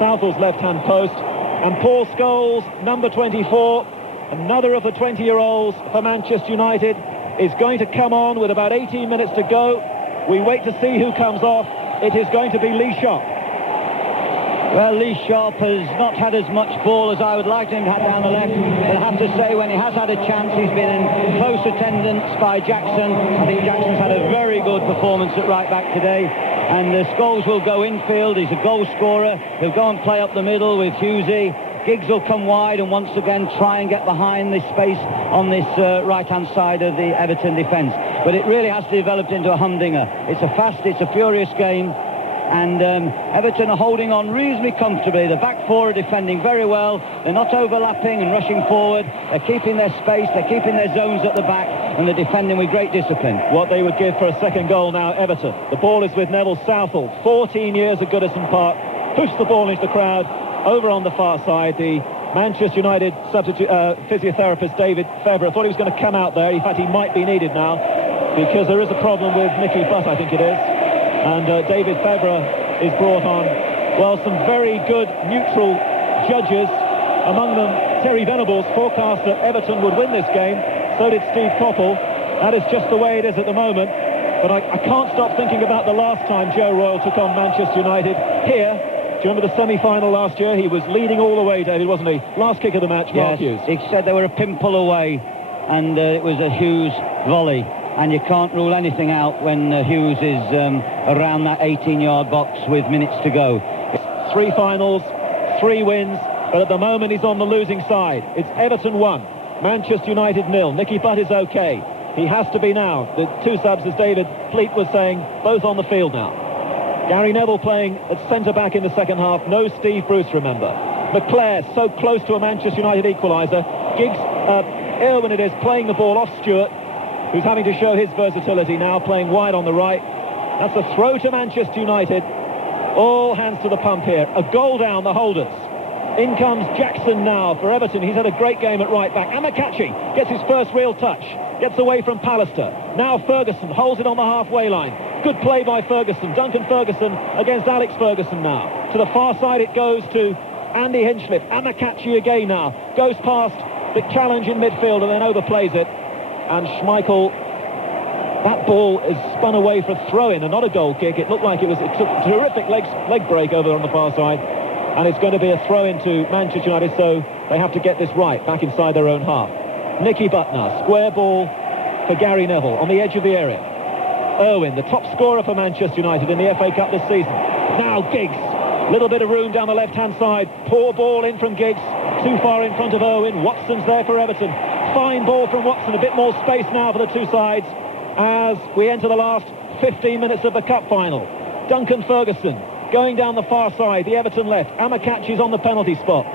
Southall's left-hand post. And Paul Scholes, number 24, another of the 20-year-olds for Manchester United, is going to come on with about 18 minutes to go. We wait to see who comes off. It is going to be Lee Sharp. Well, Lee Sharp has not had as much ball as I would like him to have down the left. But I have to say, when he has had a chance, he's been in close attendance by Jackson. I think Jackson's had a very good performance at right-back today. And Scholes will go infield. He's a goal scorer. He'll go and play up the middle with Hughesy. Giggs will come wide and once again try and get behind this space on this right-hand side of the Everton defence. But it really has developed into a humdinger. It's a fast, it's a furious game. And Everton are holding on reasonably comfortably. The back four are defending very well. They're not overlapping and rushing forward. They're keeping their space. They're keeping their zones at the back. And they're defending with great discipline. What they would give for a second goal now, Everton. The ball is with Neville Southall. 14 years at Goodison Park. Push the ball into the crowd. Over on the far side, the Manchester United substitute physiotherapist David Febvre thought he was going to come out there. In fact, he might be needed now because there is a problem with Nicky Butt, I think it is. And David Febvre is brought on. Well, some very good neutral judges, among them Terry Venables, forecast that Everton would win this game. So did Steve Coppell. That is just the way it is at the moment. But I can't stop thinking about the last time Joe Royle took on Manchester United here. Do you remember the semi-final last year? He was leading all the way, David, wasn't he? Last kick of the match, Mark Hughes. He said they were a pimple away, and it was a Hughes volley. And you can't rule anything out when Hughes is around that 18-yard box with minutes to go. 3 finals, 3 wins, but at the moment he's on the losing side. It's Everton 1, Manchester United 0. Nicky Butt is okay. He has to be now. The 2 subs, as David Pleat was saying, both on the field now. Gary Neville playing at centre-back in the second half. No Steve Bruce, remember. McClare so close to a Manchester United equaliser. Giggs, Irwin it is, playing the ball off Stewart, who's having to show his versatility now, playing wide on the right. That's a throw to Manchester United. All hands to the pump here. A goal down, the holders. In comes Jackson now for Everton. He's had a great game at right back. Amakachi gets his first real touch. Gets away from Pallister. Now Ferguson holds it on the halfway line. Good play by Ferguson. Duncan Ferguson against Alex Ferguson now. To the far side it goes to Andy Hinchliffe. Amakachi again now. Goes past the challenge in midfield and then overplays it. And Schmeichel, that ball is spun away for a throw-in and not a goal kick. It looked like it took a terrific leg break over on the far side. And it's going to be a throw-in to Manchester United, so they have to get this right, back inside their own half. Nicky Butt now, square ball for Gary Neville on the edge of the area. Irwin, the top scorer for Manchester United in the FA Cup this season. Now Giggs, little bit of room down the left-hand side. Poor ball in from Giggs, too far in front of Irwin. Watson's there for Everton. Fine ball from Watson, a bit more space now for the 2 sides as we enter the last 15 minutes of the cup final. Duncan Ferguson going down the far side, the Everton left. Amakachi's on the penalty spot.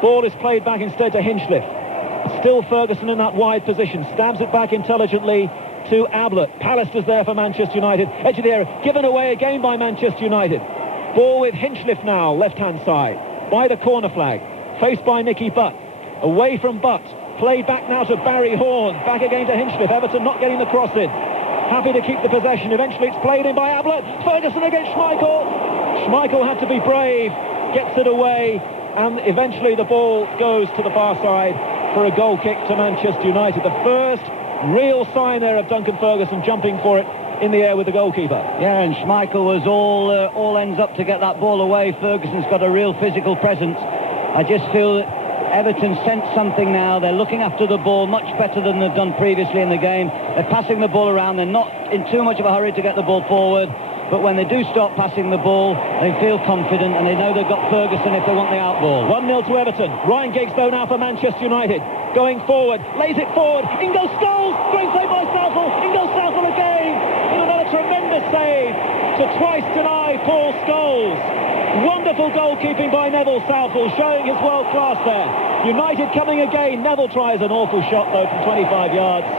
Ball is played back instead to Hinchliffe. Still Ferguson in that wide position, stabs it back intelligently to Ablett. Pallister's there for Manchester United, edge of the area, given away again by Manchester United. Ball with Hinchliffe now, left-hand side, by the corner flag, faced by Nicky Butt, away from Butt, played back now to Barry Horn, back again to Hinchliffe. Everton not getting the cross in, happy to keep the possession. Eventually it's played in by Ablett. Ferguson against Schmeichel. Schmeichel had to be brave, gets it away, and eventually the ball goes to the far side for a goal kick to Manchester United. The first real sign there of Duncan Ferguson jumping for it in the air with the goalkeeper. Yeah, and Schmeichel was all ends up to get that ball away. Ferguson's got a real physical presence. I just feel that Everton sense something now. They're looking after the ball much better than they've done previously in the game. They're passing the ball around. They're not in too much of a hurry to get the ball forward. But when they do stop passing the ball, they feel confident and they know they've got Ferguson if they want the out ball. 1-0 to Everton. Ryan Giggs though now for Manchester United. Going forward, lays it forward. Ingo Scholes, great save by Southall. Ingo Southall again. And another tremendous save to twice deny Paul Scholes. Wonderful goalkeeping by Neville Southall, showing his world class there. United coming again. Neville tries an awful shot though from 25 yards.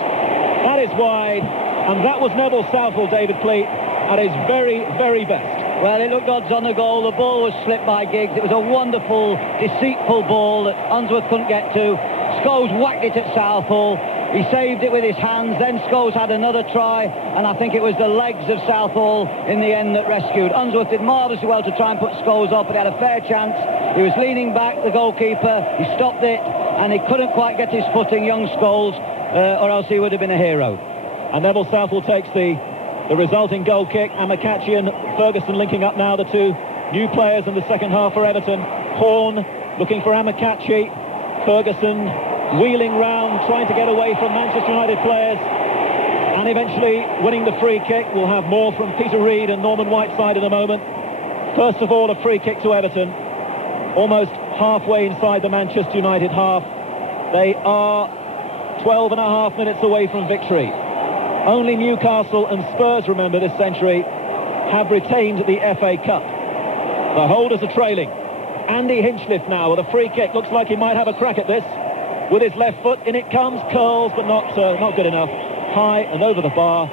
That is wide. And that was Neville Southall, David Pleat, at his very, very best. Well, it looked odds on the goal. The ball was slipped by Giggs. It was a wonderful, deceitful ball that Unsworth couldn't get to. Scholes whacked it at Southall. He saved it with his hands. Then Scholes had another try, and I think it was the legs of Southall in the end that rescued. Unsworth did marvellously well to try and put Scholes off, but he had a fair chance. He was leaning back, the goalkeeper. He stopped it, and he couldn't quite get his footing, young Scholes, or else he would have been a hero. And Neville Southall takes the resulting goal kick. Amakachi and Ferguson linking up now, the 2 new players in the second half for Everton. Horn looking for Amakachi. Ferguson wheeling round, trying to get away from Manchester United players, and eventually winning the free kick. We'll have more from Peter Reid and Norman Whiteside in a moment. First of all, a free kick to Everton. almost halfway inside the Manchester United half. They are 12 and a half minutes away from victory. Only Newcastle and Spurs, remember, this century have retained the FA Cup. The holders are trailing. Andy Hinchliffe now with a free kick. Looks like he might have a crack at this. With his left foot, in it comes, curls, but not good enough. High and over the bar.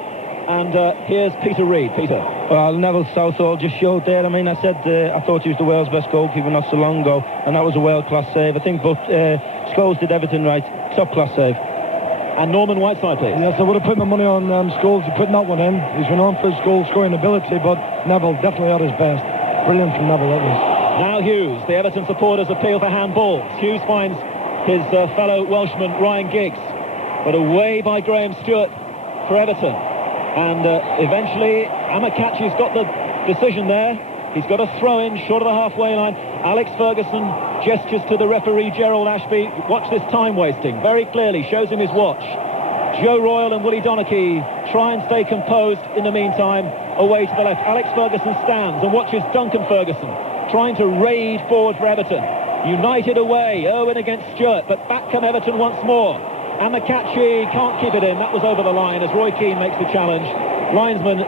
And here's Peter Reid. Peter. Well, Neville Southall just showed there. I mean, I said I thought he was the world's best goalkeeper not so long ago, and that was a world-class save. I think, but Scholes did Everton right. Top-class save. And Norman Whiteside, please. Yes, I would have put my money on Scholes to putting that one in. He's renowned for his goal-scoring ability, but Neville definitely at his best. Brilliant from Neville, that was. Now Hughes. The Everton supporters appeal for handballs. Hughes finds his fellow Welshman Ryan Giggs, but away by Graham Stewart for Everton. And eventually Amakachi's got the decision there. He's got a throw-in short of the halfway line. Alex Ferguson gestures to the referee Gerald Ashby. Watch this time wasting very clearly, shows him his watch. Joe Royle and Willie Donachie try and stay composed in the meantime. Away to the left, Alex Ferguson stands and watches Duncan Ferguson trying to raid forward for Everton. United away, Irwin against Stewart, but back come Everton once more. Amakachi can't keep it in. That was over the line as Roy Keane makes the challenge. Linesman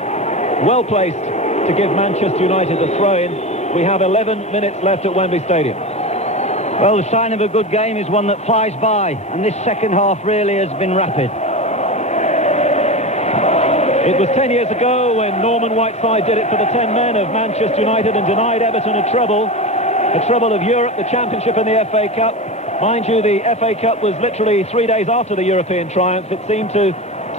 well placed to give Manchester United the throw-in. We have 11 minutes left at Wembley Stadium. Well, the sign of a good game is one that flies by, and this second half really has been rapid. It was 10 years ago when Norman Whiteside did it for the 10 men of Manchester United and denied Everton a treble of Europe, the Championship and the FA Cup. Mind you, the FA Cup was literally 3 days after the European triumph. It seemed to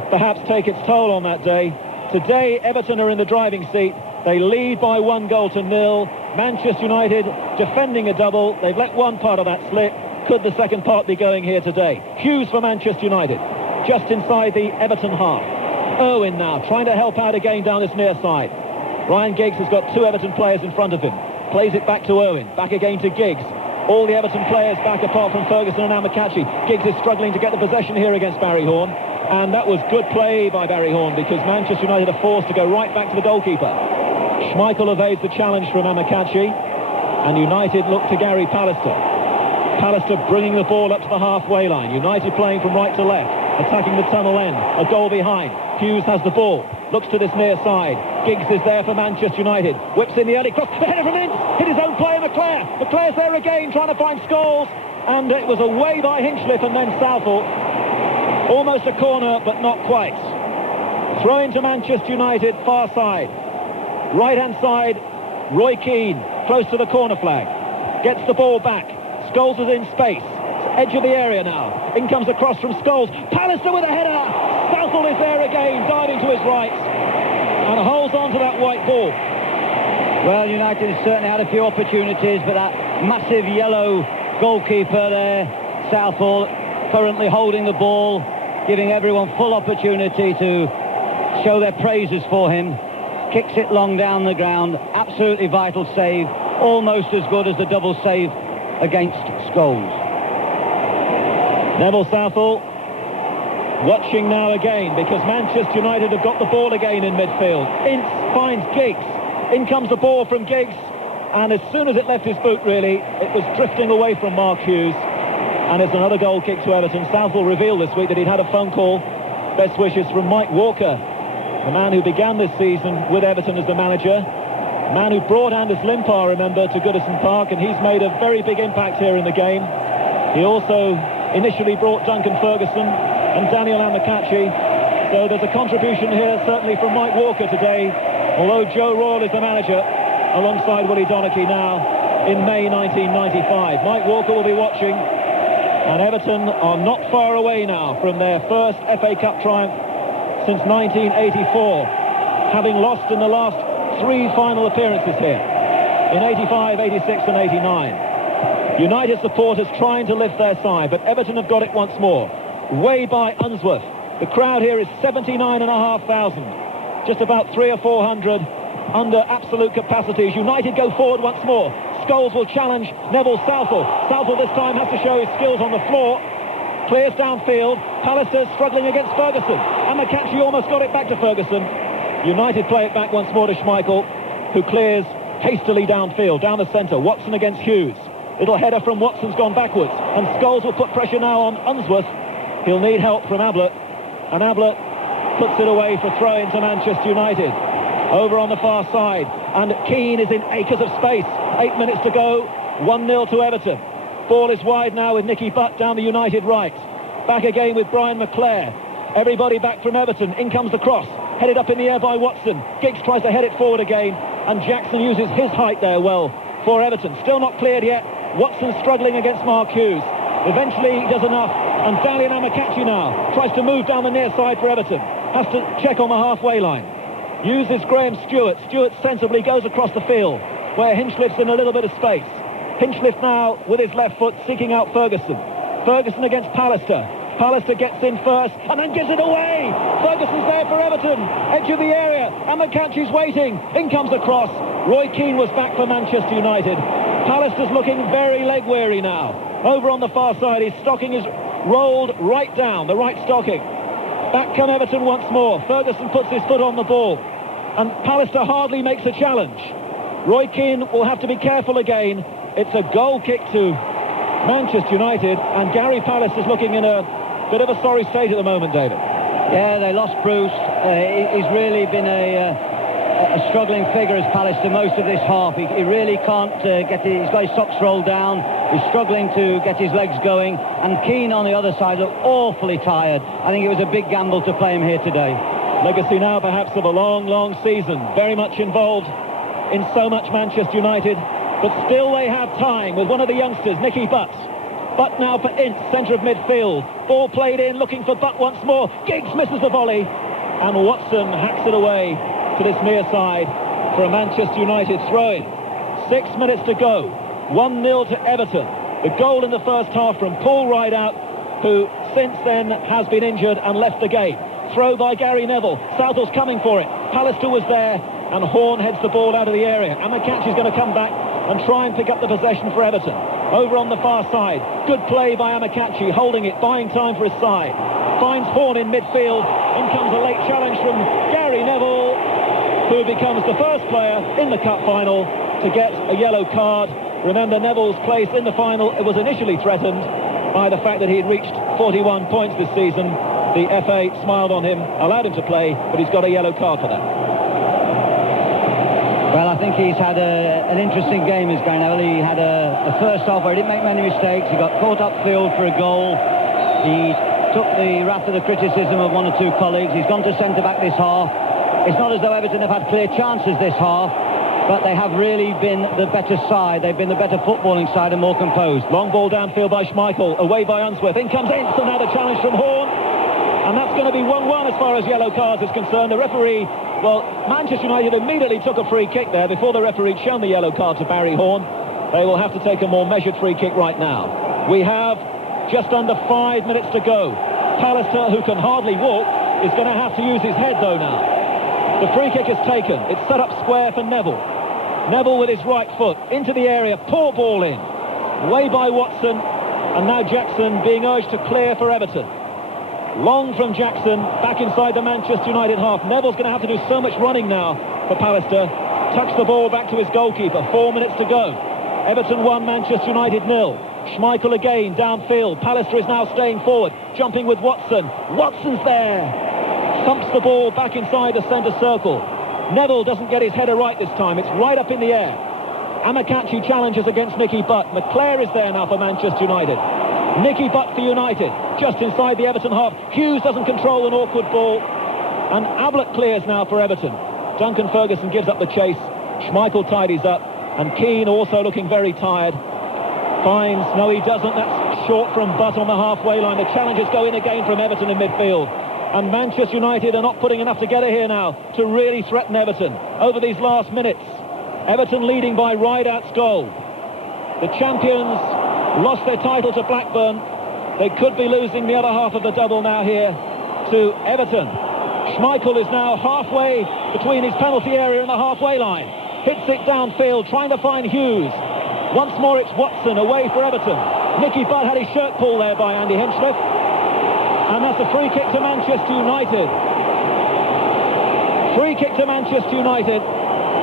perhaps take its toll on that day. Today, Everton are in the driving seat. They lead by 1-0. Manchester United defending a double. They've let one part of that slip. Could the second part be going here today? Hughes for Manchester United, just inside the Everton half. Irwin now trying to help out again down this near side. Ryan Giggs has got two Everton players in front of him. Plays it back to Irwin. Back again to Giggs. All the Everton players back apart from Ferguson and Amakachi. Giggs is struggling to get the possession here against Barry Horn. And that was good play by Barry Horn because Manchester United are forced to go right back to the goalkeeper. Schmeichel evades the challenge from Amakachi. And United look to Gary Pallister. Pallister bringing the ball up to the halfway line. United playing from right to left. Attacking the tunnel end. A goal behind. Hughes has the ball. Looks to this near side. Giggs is there for Manchester United. Whips in the early cross. The header from Ince. Hit his own player, McClare. McClare's there again, trying to find Scholes. And it was away by Hinchliffe and then Southall. Almost a corner, but not quite. Throw into Manchester United, far side. Right-hand side, Roy Keane, close to the corner flag. Gets the ball back. Scholes is in space. Edge of the area now. In comes a cross from Scholes. Pallister with a header. Southall is there again, diving to his right. And holds on to that white ball. Well, United has certainly had a few opportunities, but that massive yellow goalkeeper there, Southall, currently holding the ball, giving everyone full opportunity to show their praises for him. Kicks it long down the ground. Absolutely vital save. Almost as good as the double save against Scholes. Neville Southall watching now again because Manchester United have got the ball again in midfield. Ince finds Giggs. In comes the ball from Giggs, and as soon as it left his boot, really, it was drifting away from Mark Hughes. And it's another goal kick to Everton. Southall revealed this week that he'd had a phone call. Best wishes from Mike Walker, the man who began this season with Everton as the manager. The man who brought Anders Limpar, remember, to Goodison Park, and he's made a very big impact here in the game. He also initially brought Duncan Ferguson and Daniel Amakachi. So there's a contribution here, certainly from Mike Walker today, although Joe Royle is the manager, alongside Willie Donachie now in May 1995. Mike Walker will be watching, and Everton are not far away now from their first FA Cup triumph since 1984, having lost in the last three final appearances here, in 85, 86 and 89. United supporters trying to lift their side, but Everton have got it once more. Way by Unsworth. The crowd here is 79,500. Just about 300 or 400 under absolute capacities. United go forward once more. Scholes will challenge Neville Southall. Southall this time has to show his skills on the floor. Clears downfield. Pallister struggling against Ferguson. Amakachi almost got it back to Ferguson. United play it back once more to Schmeichel, who clears hastily downfield, down the centre. Watson against Hughes. Little header from Watson's gone backwards, and Scholes will put pressure now on Unsworth. He'll need help from Ablett, and Ablett puts it away for throw-in to Manchester United. Over on the far side, and Keane is in acres of space. 8 minutes to go, 1-0 to Everton. Ball is wide now with Nicky Butt down the United right. Back again with Brian McClare. Everybody back from Everton. In comes the cross, headed up in the air by Watson. Giggs tries to head it forward again, and Jackson uses his height there well for Everton. Still not cleared yet. Watson struggling against Mark Hughes. Eventually he does enough, and Dalian Amokachi now tries to move down the near side for Everton. Has to check on the halfway line. Uses Graham Stewart. Stewart sensibly goes across the field, where Hinchcliffe's in a little bit of space. Hinchcliffe now with his left foot seeking out Ferguson. Ferguson against Pallister. Pallister gets in first and then gives it away. Ferguson's there for Everton. Edge of the area. Amokachi's waiting. In comes the cross. Roy Keane was back for Manchester United. Pallister's looking very leg weary now. Over on the far side, his stocking is rolled right down, the right stocking. Back come Everton once more. Ferguson puts his foot on the ball, and Pallister hardly makes a challenge. Roy Keane will have to be careful again. It's a goal kick to Manchester United, and Gary Pallister is looking in a bit of a sorry state at the moment, David. Yeah, they lost Bruce. He's really been a struggling figure as Pallister most of this half. He really can't he's got his socks rolled down. He's struggling to get his legs going, and Keane on the other side looked awfully tired. I think it was a big gamble to play him here today. Legacy now perhaps of a long, long season. Very much involved in so much Manchester United, but still they have time with one of the youngsters, Nicky Butt. Butt now for Ince, centre of midfield. Ball played in, looking for Butt once more. Giggs misses the volley, and Watson hacks it away to this near side for a Manchester United throw-in. 6 minutes to go. 1-0 to Everton. The goal in the first half from Paul Rideout, who since then has been injured and left the game. Throw by Gary Neville. Southall's coming for it. Pallister was there, and Horn heads the ball out of the area. Amokachi's going to come back and try and pick up the possession for Everton. Over on the far side. Good play by Amokachi, holding it, buying time for his side. Finds Horn in midfield. In comes a late challenge from Gary Neville, who becomes the first player in the cup final to get a yellow card. Remember, Neville's place in the final, it was initially threatened by the fact that he had reached 41 points this season. The FA smiled on him, allowed him to play, but he's got a yellow card for that. Well, I think he's had an interesting game, as Gary Neville. He had a first half where he didn't make many mistakes. He got caught upfield for a goal. He took the wrath of the criticism of one or two colleagues. He's gone to centre-back this half. It's not as though Everton have had clear chances this half, but they have really been the better side. They've been the better footballing side and more composed. Long ball downfield by Schmeichel, away by Unsworth. In comes Ince, and now the challenge from Horn. And that's going to be 1-1 as far as yellow cards is concerned. The referee, well, Manchester United immediately took a free kick there before the referee had shown the yellow card to Barry Horn. They will have to take a more measured free kick right now. We have just under 5 minutes to go. Pallister, who can hardly walk, is going to have to use his head though now. The free kick is taken. It's set up square for Neville. Neville with his right foot into the area. Poor ball in. Way by Watson. And now Jackson being urged to clear for Everton. Long from Jackson. Back inside the Manchester United half. Neville's going to have to do so much running now for Pallister. Tucks the ball back to his goalkeeper. 4 minutes to go. Everton 1, Manchester United 0. Schmeichel again downfield. Pallister is now staying forward. Jumping with Watson. Watson's there. Thumps the ball back inside the centre circle. Neville doesn't get his header right this time. It's right up in the air. Amokachi challenges against Nicky Butt. McClare is there now for Manchester United. Nicky Butt for United, just inside the Everton half. Hughes doesn't control an awkward ball. And Ablett clears now for Everton. Duncan Ferguson gives up the chase. Schmeichel tidies up. And Keane also looking very tired. Finds, no he doesn't. That's short from Butt on the halfway line. The challenges go in again from Everton in midfield. And Manchester United are not putting enough together here now to really threaten Everton over these last minutes. Everton leading by Rideout's goal. The champions lost their title to Blackburn. They could be losing the other half of the double now here to Everton. Schmeichel is now halfway between his penalty area and the halfway line. Hits it downfield, trying to find Hughes. Once more it's Watson away for Everton. Nicky Butt had his shirt pulled there by Andy Hinchcliffe. And that's a free kick to Manchester United. Free kick to Manchester United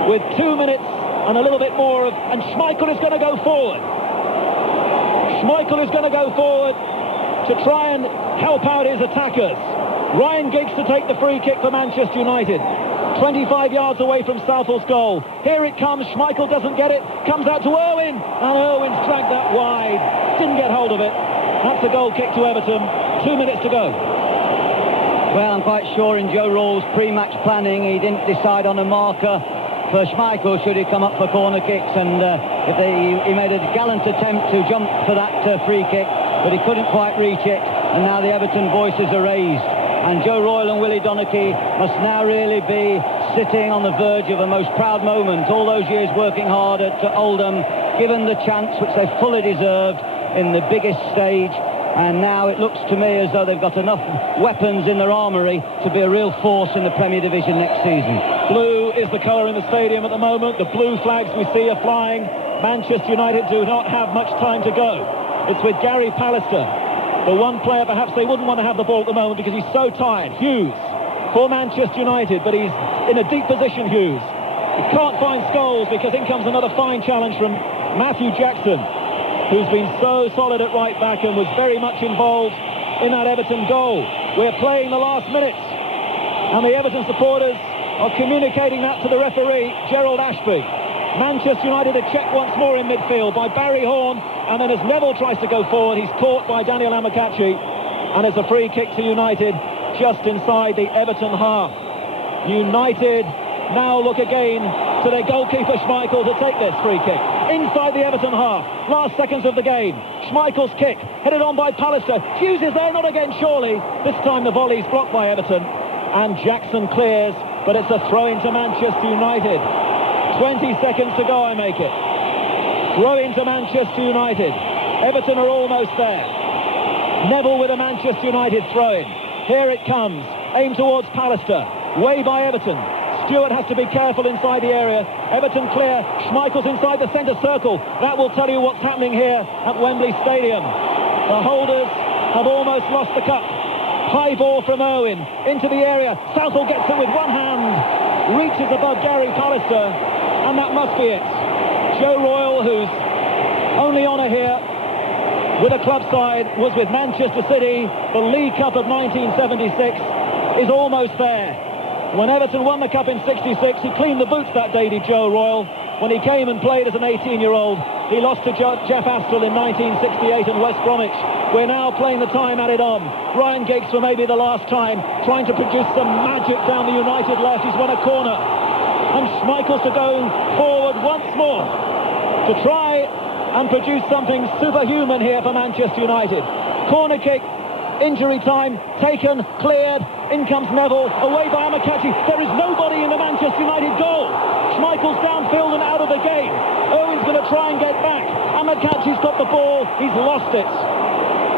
with 2 minutes and a little bit more of... And Schmeichel is going to go forward. Schmeichel is going to go forward to try and help out his attackers. Ryan Giggs to take the free kick for Manchester United. 25 yards away from Southall's goal. Here it comes. Schmeichel doesn't get it. Comes out to Irwin. And Irwin's dragged that wide. Didn't get hold of it. That's a goal kick to Everton. 2 minutes to go. Well, I'm quite sure in Joe Rawls' pre-match planning he didn't decide on a marker for Schmeichel should he come up for corner kicks, and he made a gallant attempt to jump for that free kick, but he couldn't quite reach it, and now the Everton voices are raised. And Joe Royle and Willie Donachie must now really be sitting on the verge of a most proud moment. All those years working hard at Oldham, given the chance which they fully deserved in the biggest stage, and now it looks to me as though they've got enough weapons in their armoury to be a real force in the Premier Division next season. Blue is the colour in the stadium at the moment. The blue flags we see are flying. Manchester United do not have much time to go. It's with Gary Pallister, the one player perhaps they wouldn't want to have the ball at the moment because he's so tired. Hughes for Manchester United, but he's in a deep position, Hughes. He can't find Scholes because in comes another fine challenge from Matthew Jackson, who's been so solid at right back and was very much involved in that Everton goal. We're playing the last minutes, and the Everton supporters are communicating that to the referee, Gerald Ashby. Manchester United are checked once more in midfield by Barry Horn, and then as Neville tries to go forward, he's caught by Daniel Amokachi, and it's a free kick to United just inside the Everton half. United now look again to their goalkeeper Schmeichel to take this free kick inside the Everton half. Last seconds of the game. Schmeichel's kick headed on by Pallister. Hughes is there, not again surely. This time the volley's blocked by Everton, and Jackson clears, but it's a throw into Manchester United. 20 seconds to go, I make it. Throw into Manchester United. Everton are almost there. Neville with a Manchester United throw-in. Here it comes. Aimed towards Pallister. Way by Everton. Stewart has to be careful inside the area. Everton clear. Schmeichel's inside the centre circle. That will tell you what's happening here at Wembley Stadium. The holders have almost lost the cup. High ball from Irwin into the area. Southall gets it with one hand. Reaches above Gary Pallister. And that must be it. Joe Royle, whose only honour here with a club side was with Manchester City, the League Cup of 1976, is almost there. When Everton won the Cup in 66, he cleaned the boots that day, did Joe Royle. When he came and played as an 18-year-old, he lost to Jeff Astle in 1968 in West Bromwich. We're now playing the time added on. Ryan Giggs for maybe the last time, trying to produce some magic down the United left. He's won a corner. And Schmeichel's to go forward once more to try and produce something superhuman here for Manchester United. Corner kick, injury time, taken, cleared. In comes Neville, away by Amokachi. There is nobody in the Manchester United goal. Schmeichel's downfield and out of the game. Irwin's going to try and get back. Amokachi's got the ball, he's lost it.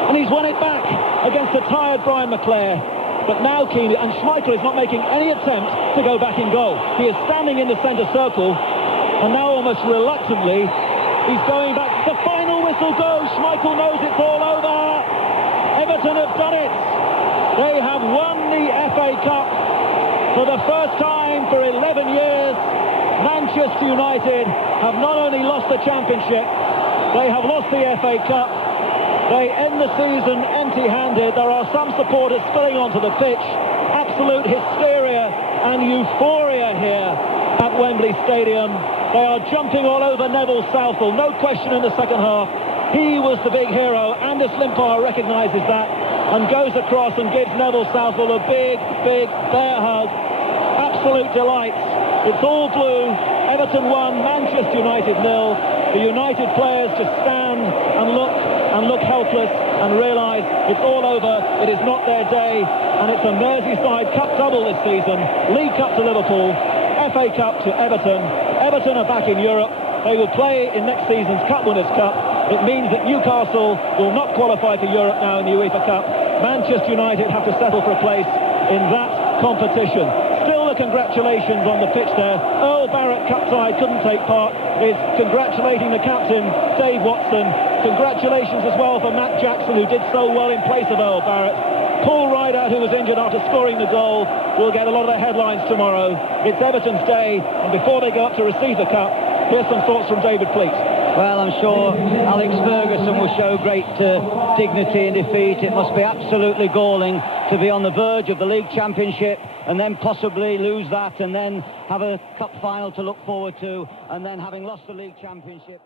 And he's won it back against a tired Brian McClare. But now Keane, and Schmeichel is not making any attempt to go back in goal. He is standing in the centre circle, and now almost reluctantly, he's going back. The final whistle goes. Schmeichel knows it's all over. Everton have done it. They have won the FA Cup for the first time for 11 years. Manchester United have not only lost the championship, they have lost the FA Cup. They end the season empty-handed. There are some supporters spilling onto the pitch. Absolute hysteria and euphoria here at Wembley Stadium. They are jumping all over Neville Southall. No question in the second half. He was the big hero. Anders Limpar recognises that and goes across and gives Neville Southall a big, big bear hug. Absolute delight. It's all blue. Everton 1, Manchester United 0. The United players just stand and look helpless and realise it's all over. It is not their day, and it's a Merseyside Cup double this season. League Cup to Liverpool, FA Cup to Everton. Everton are back in Europe. They will play in next season's Cup Winners' Cup. It means that Newcastle will not qualify for Europe now in the UEFA Cup. Manchester United have to settle for a place in that competition. Still the congratulations on the pitch there. Earl Barrett, cup side, couldn't take part, is congratulating the captain, Dave Watson. Congratulations as well for Matt Jackson, who did so well in place of Earl Barrett. Paul Ryder, who was injured after scoring the goal, will get a lot of the headlines tomorrow. It's Everton's day, and before they go up to receive the cup, here's some thoughts from David Pleat. Well, I'm sure Alex Ferguson will show great dignity in defeat. It must be absolutely galling to be on the verge of the League Championship and then possibly lose that and then have a cup final to look forward to, and then having lost the League Championship.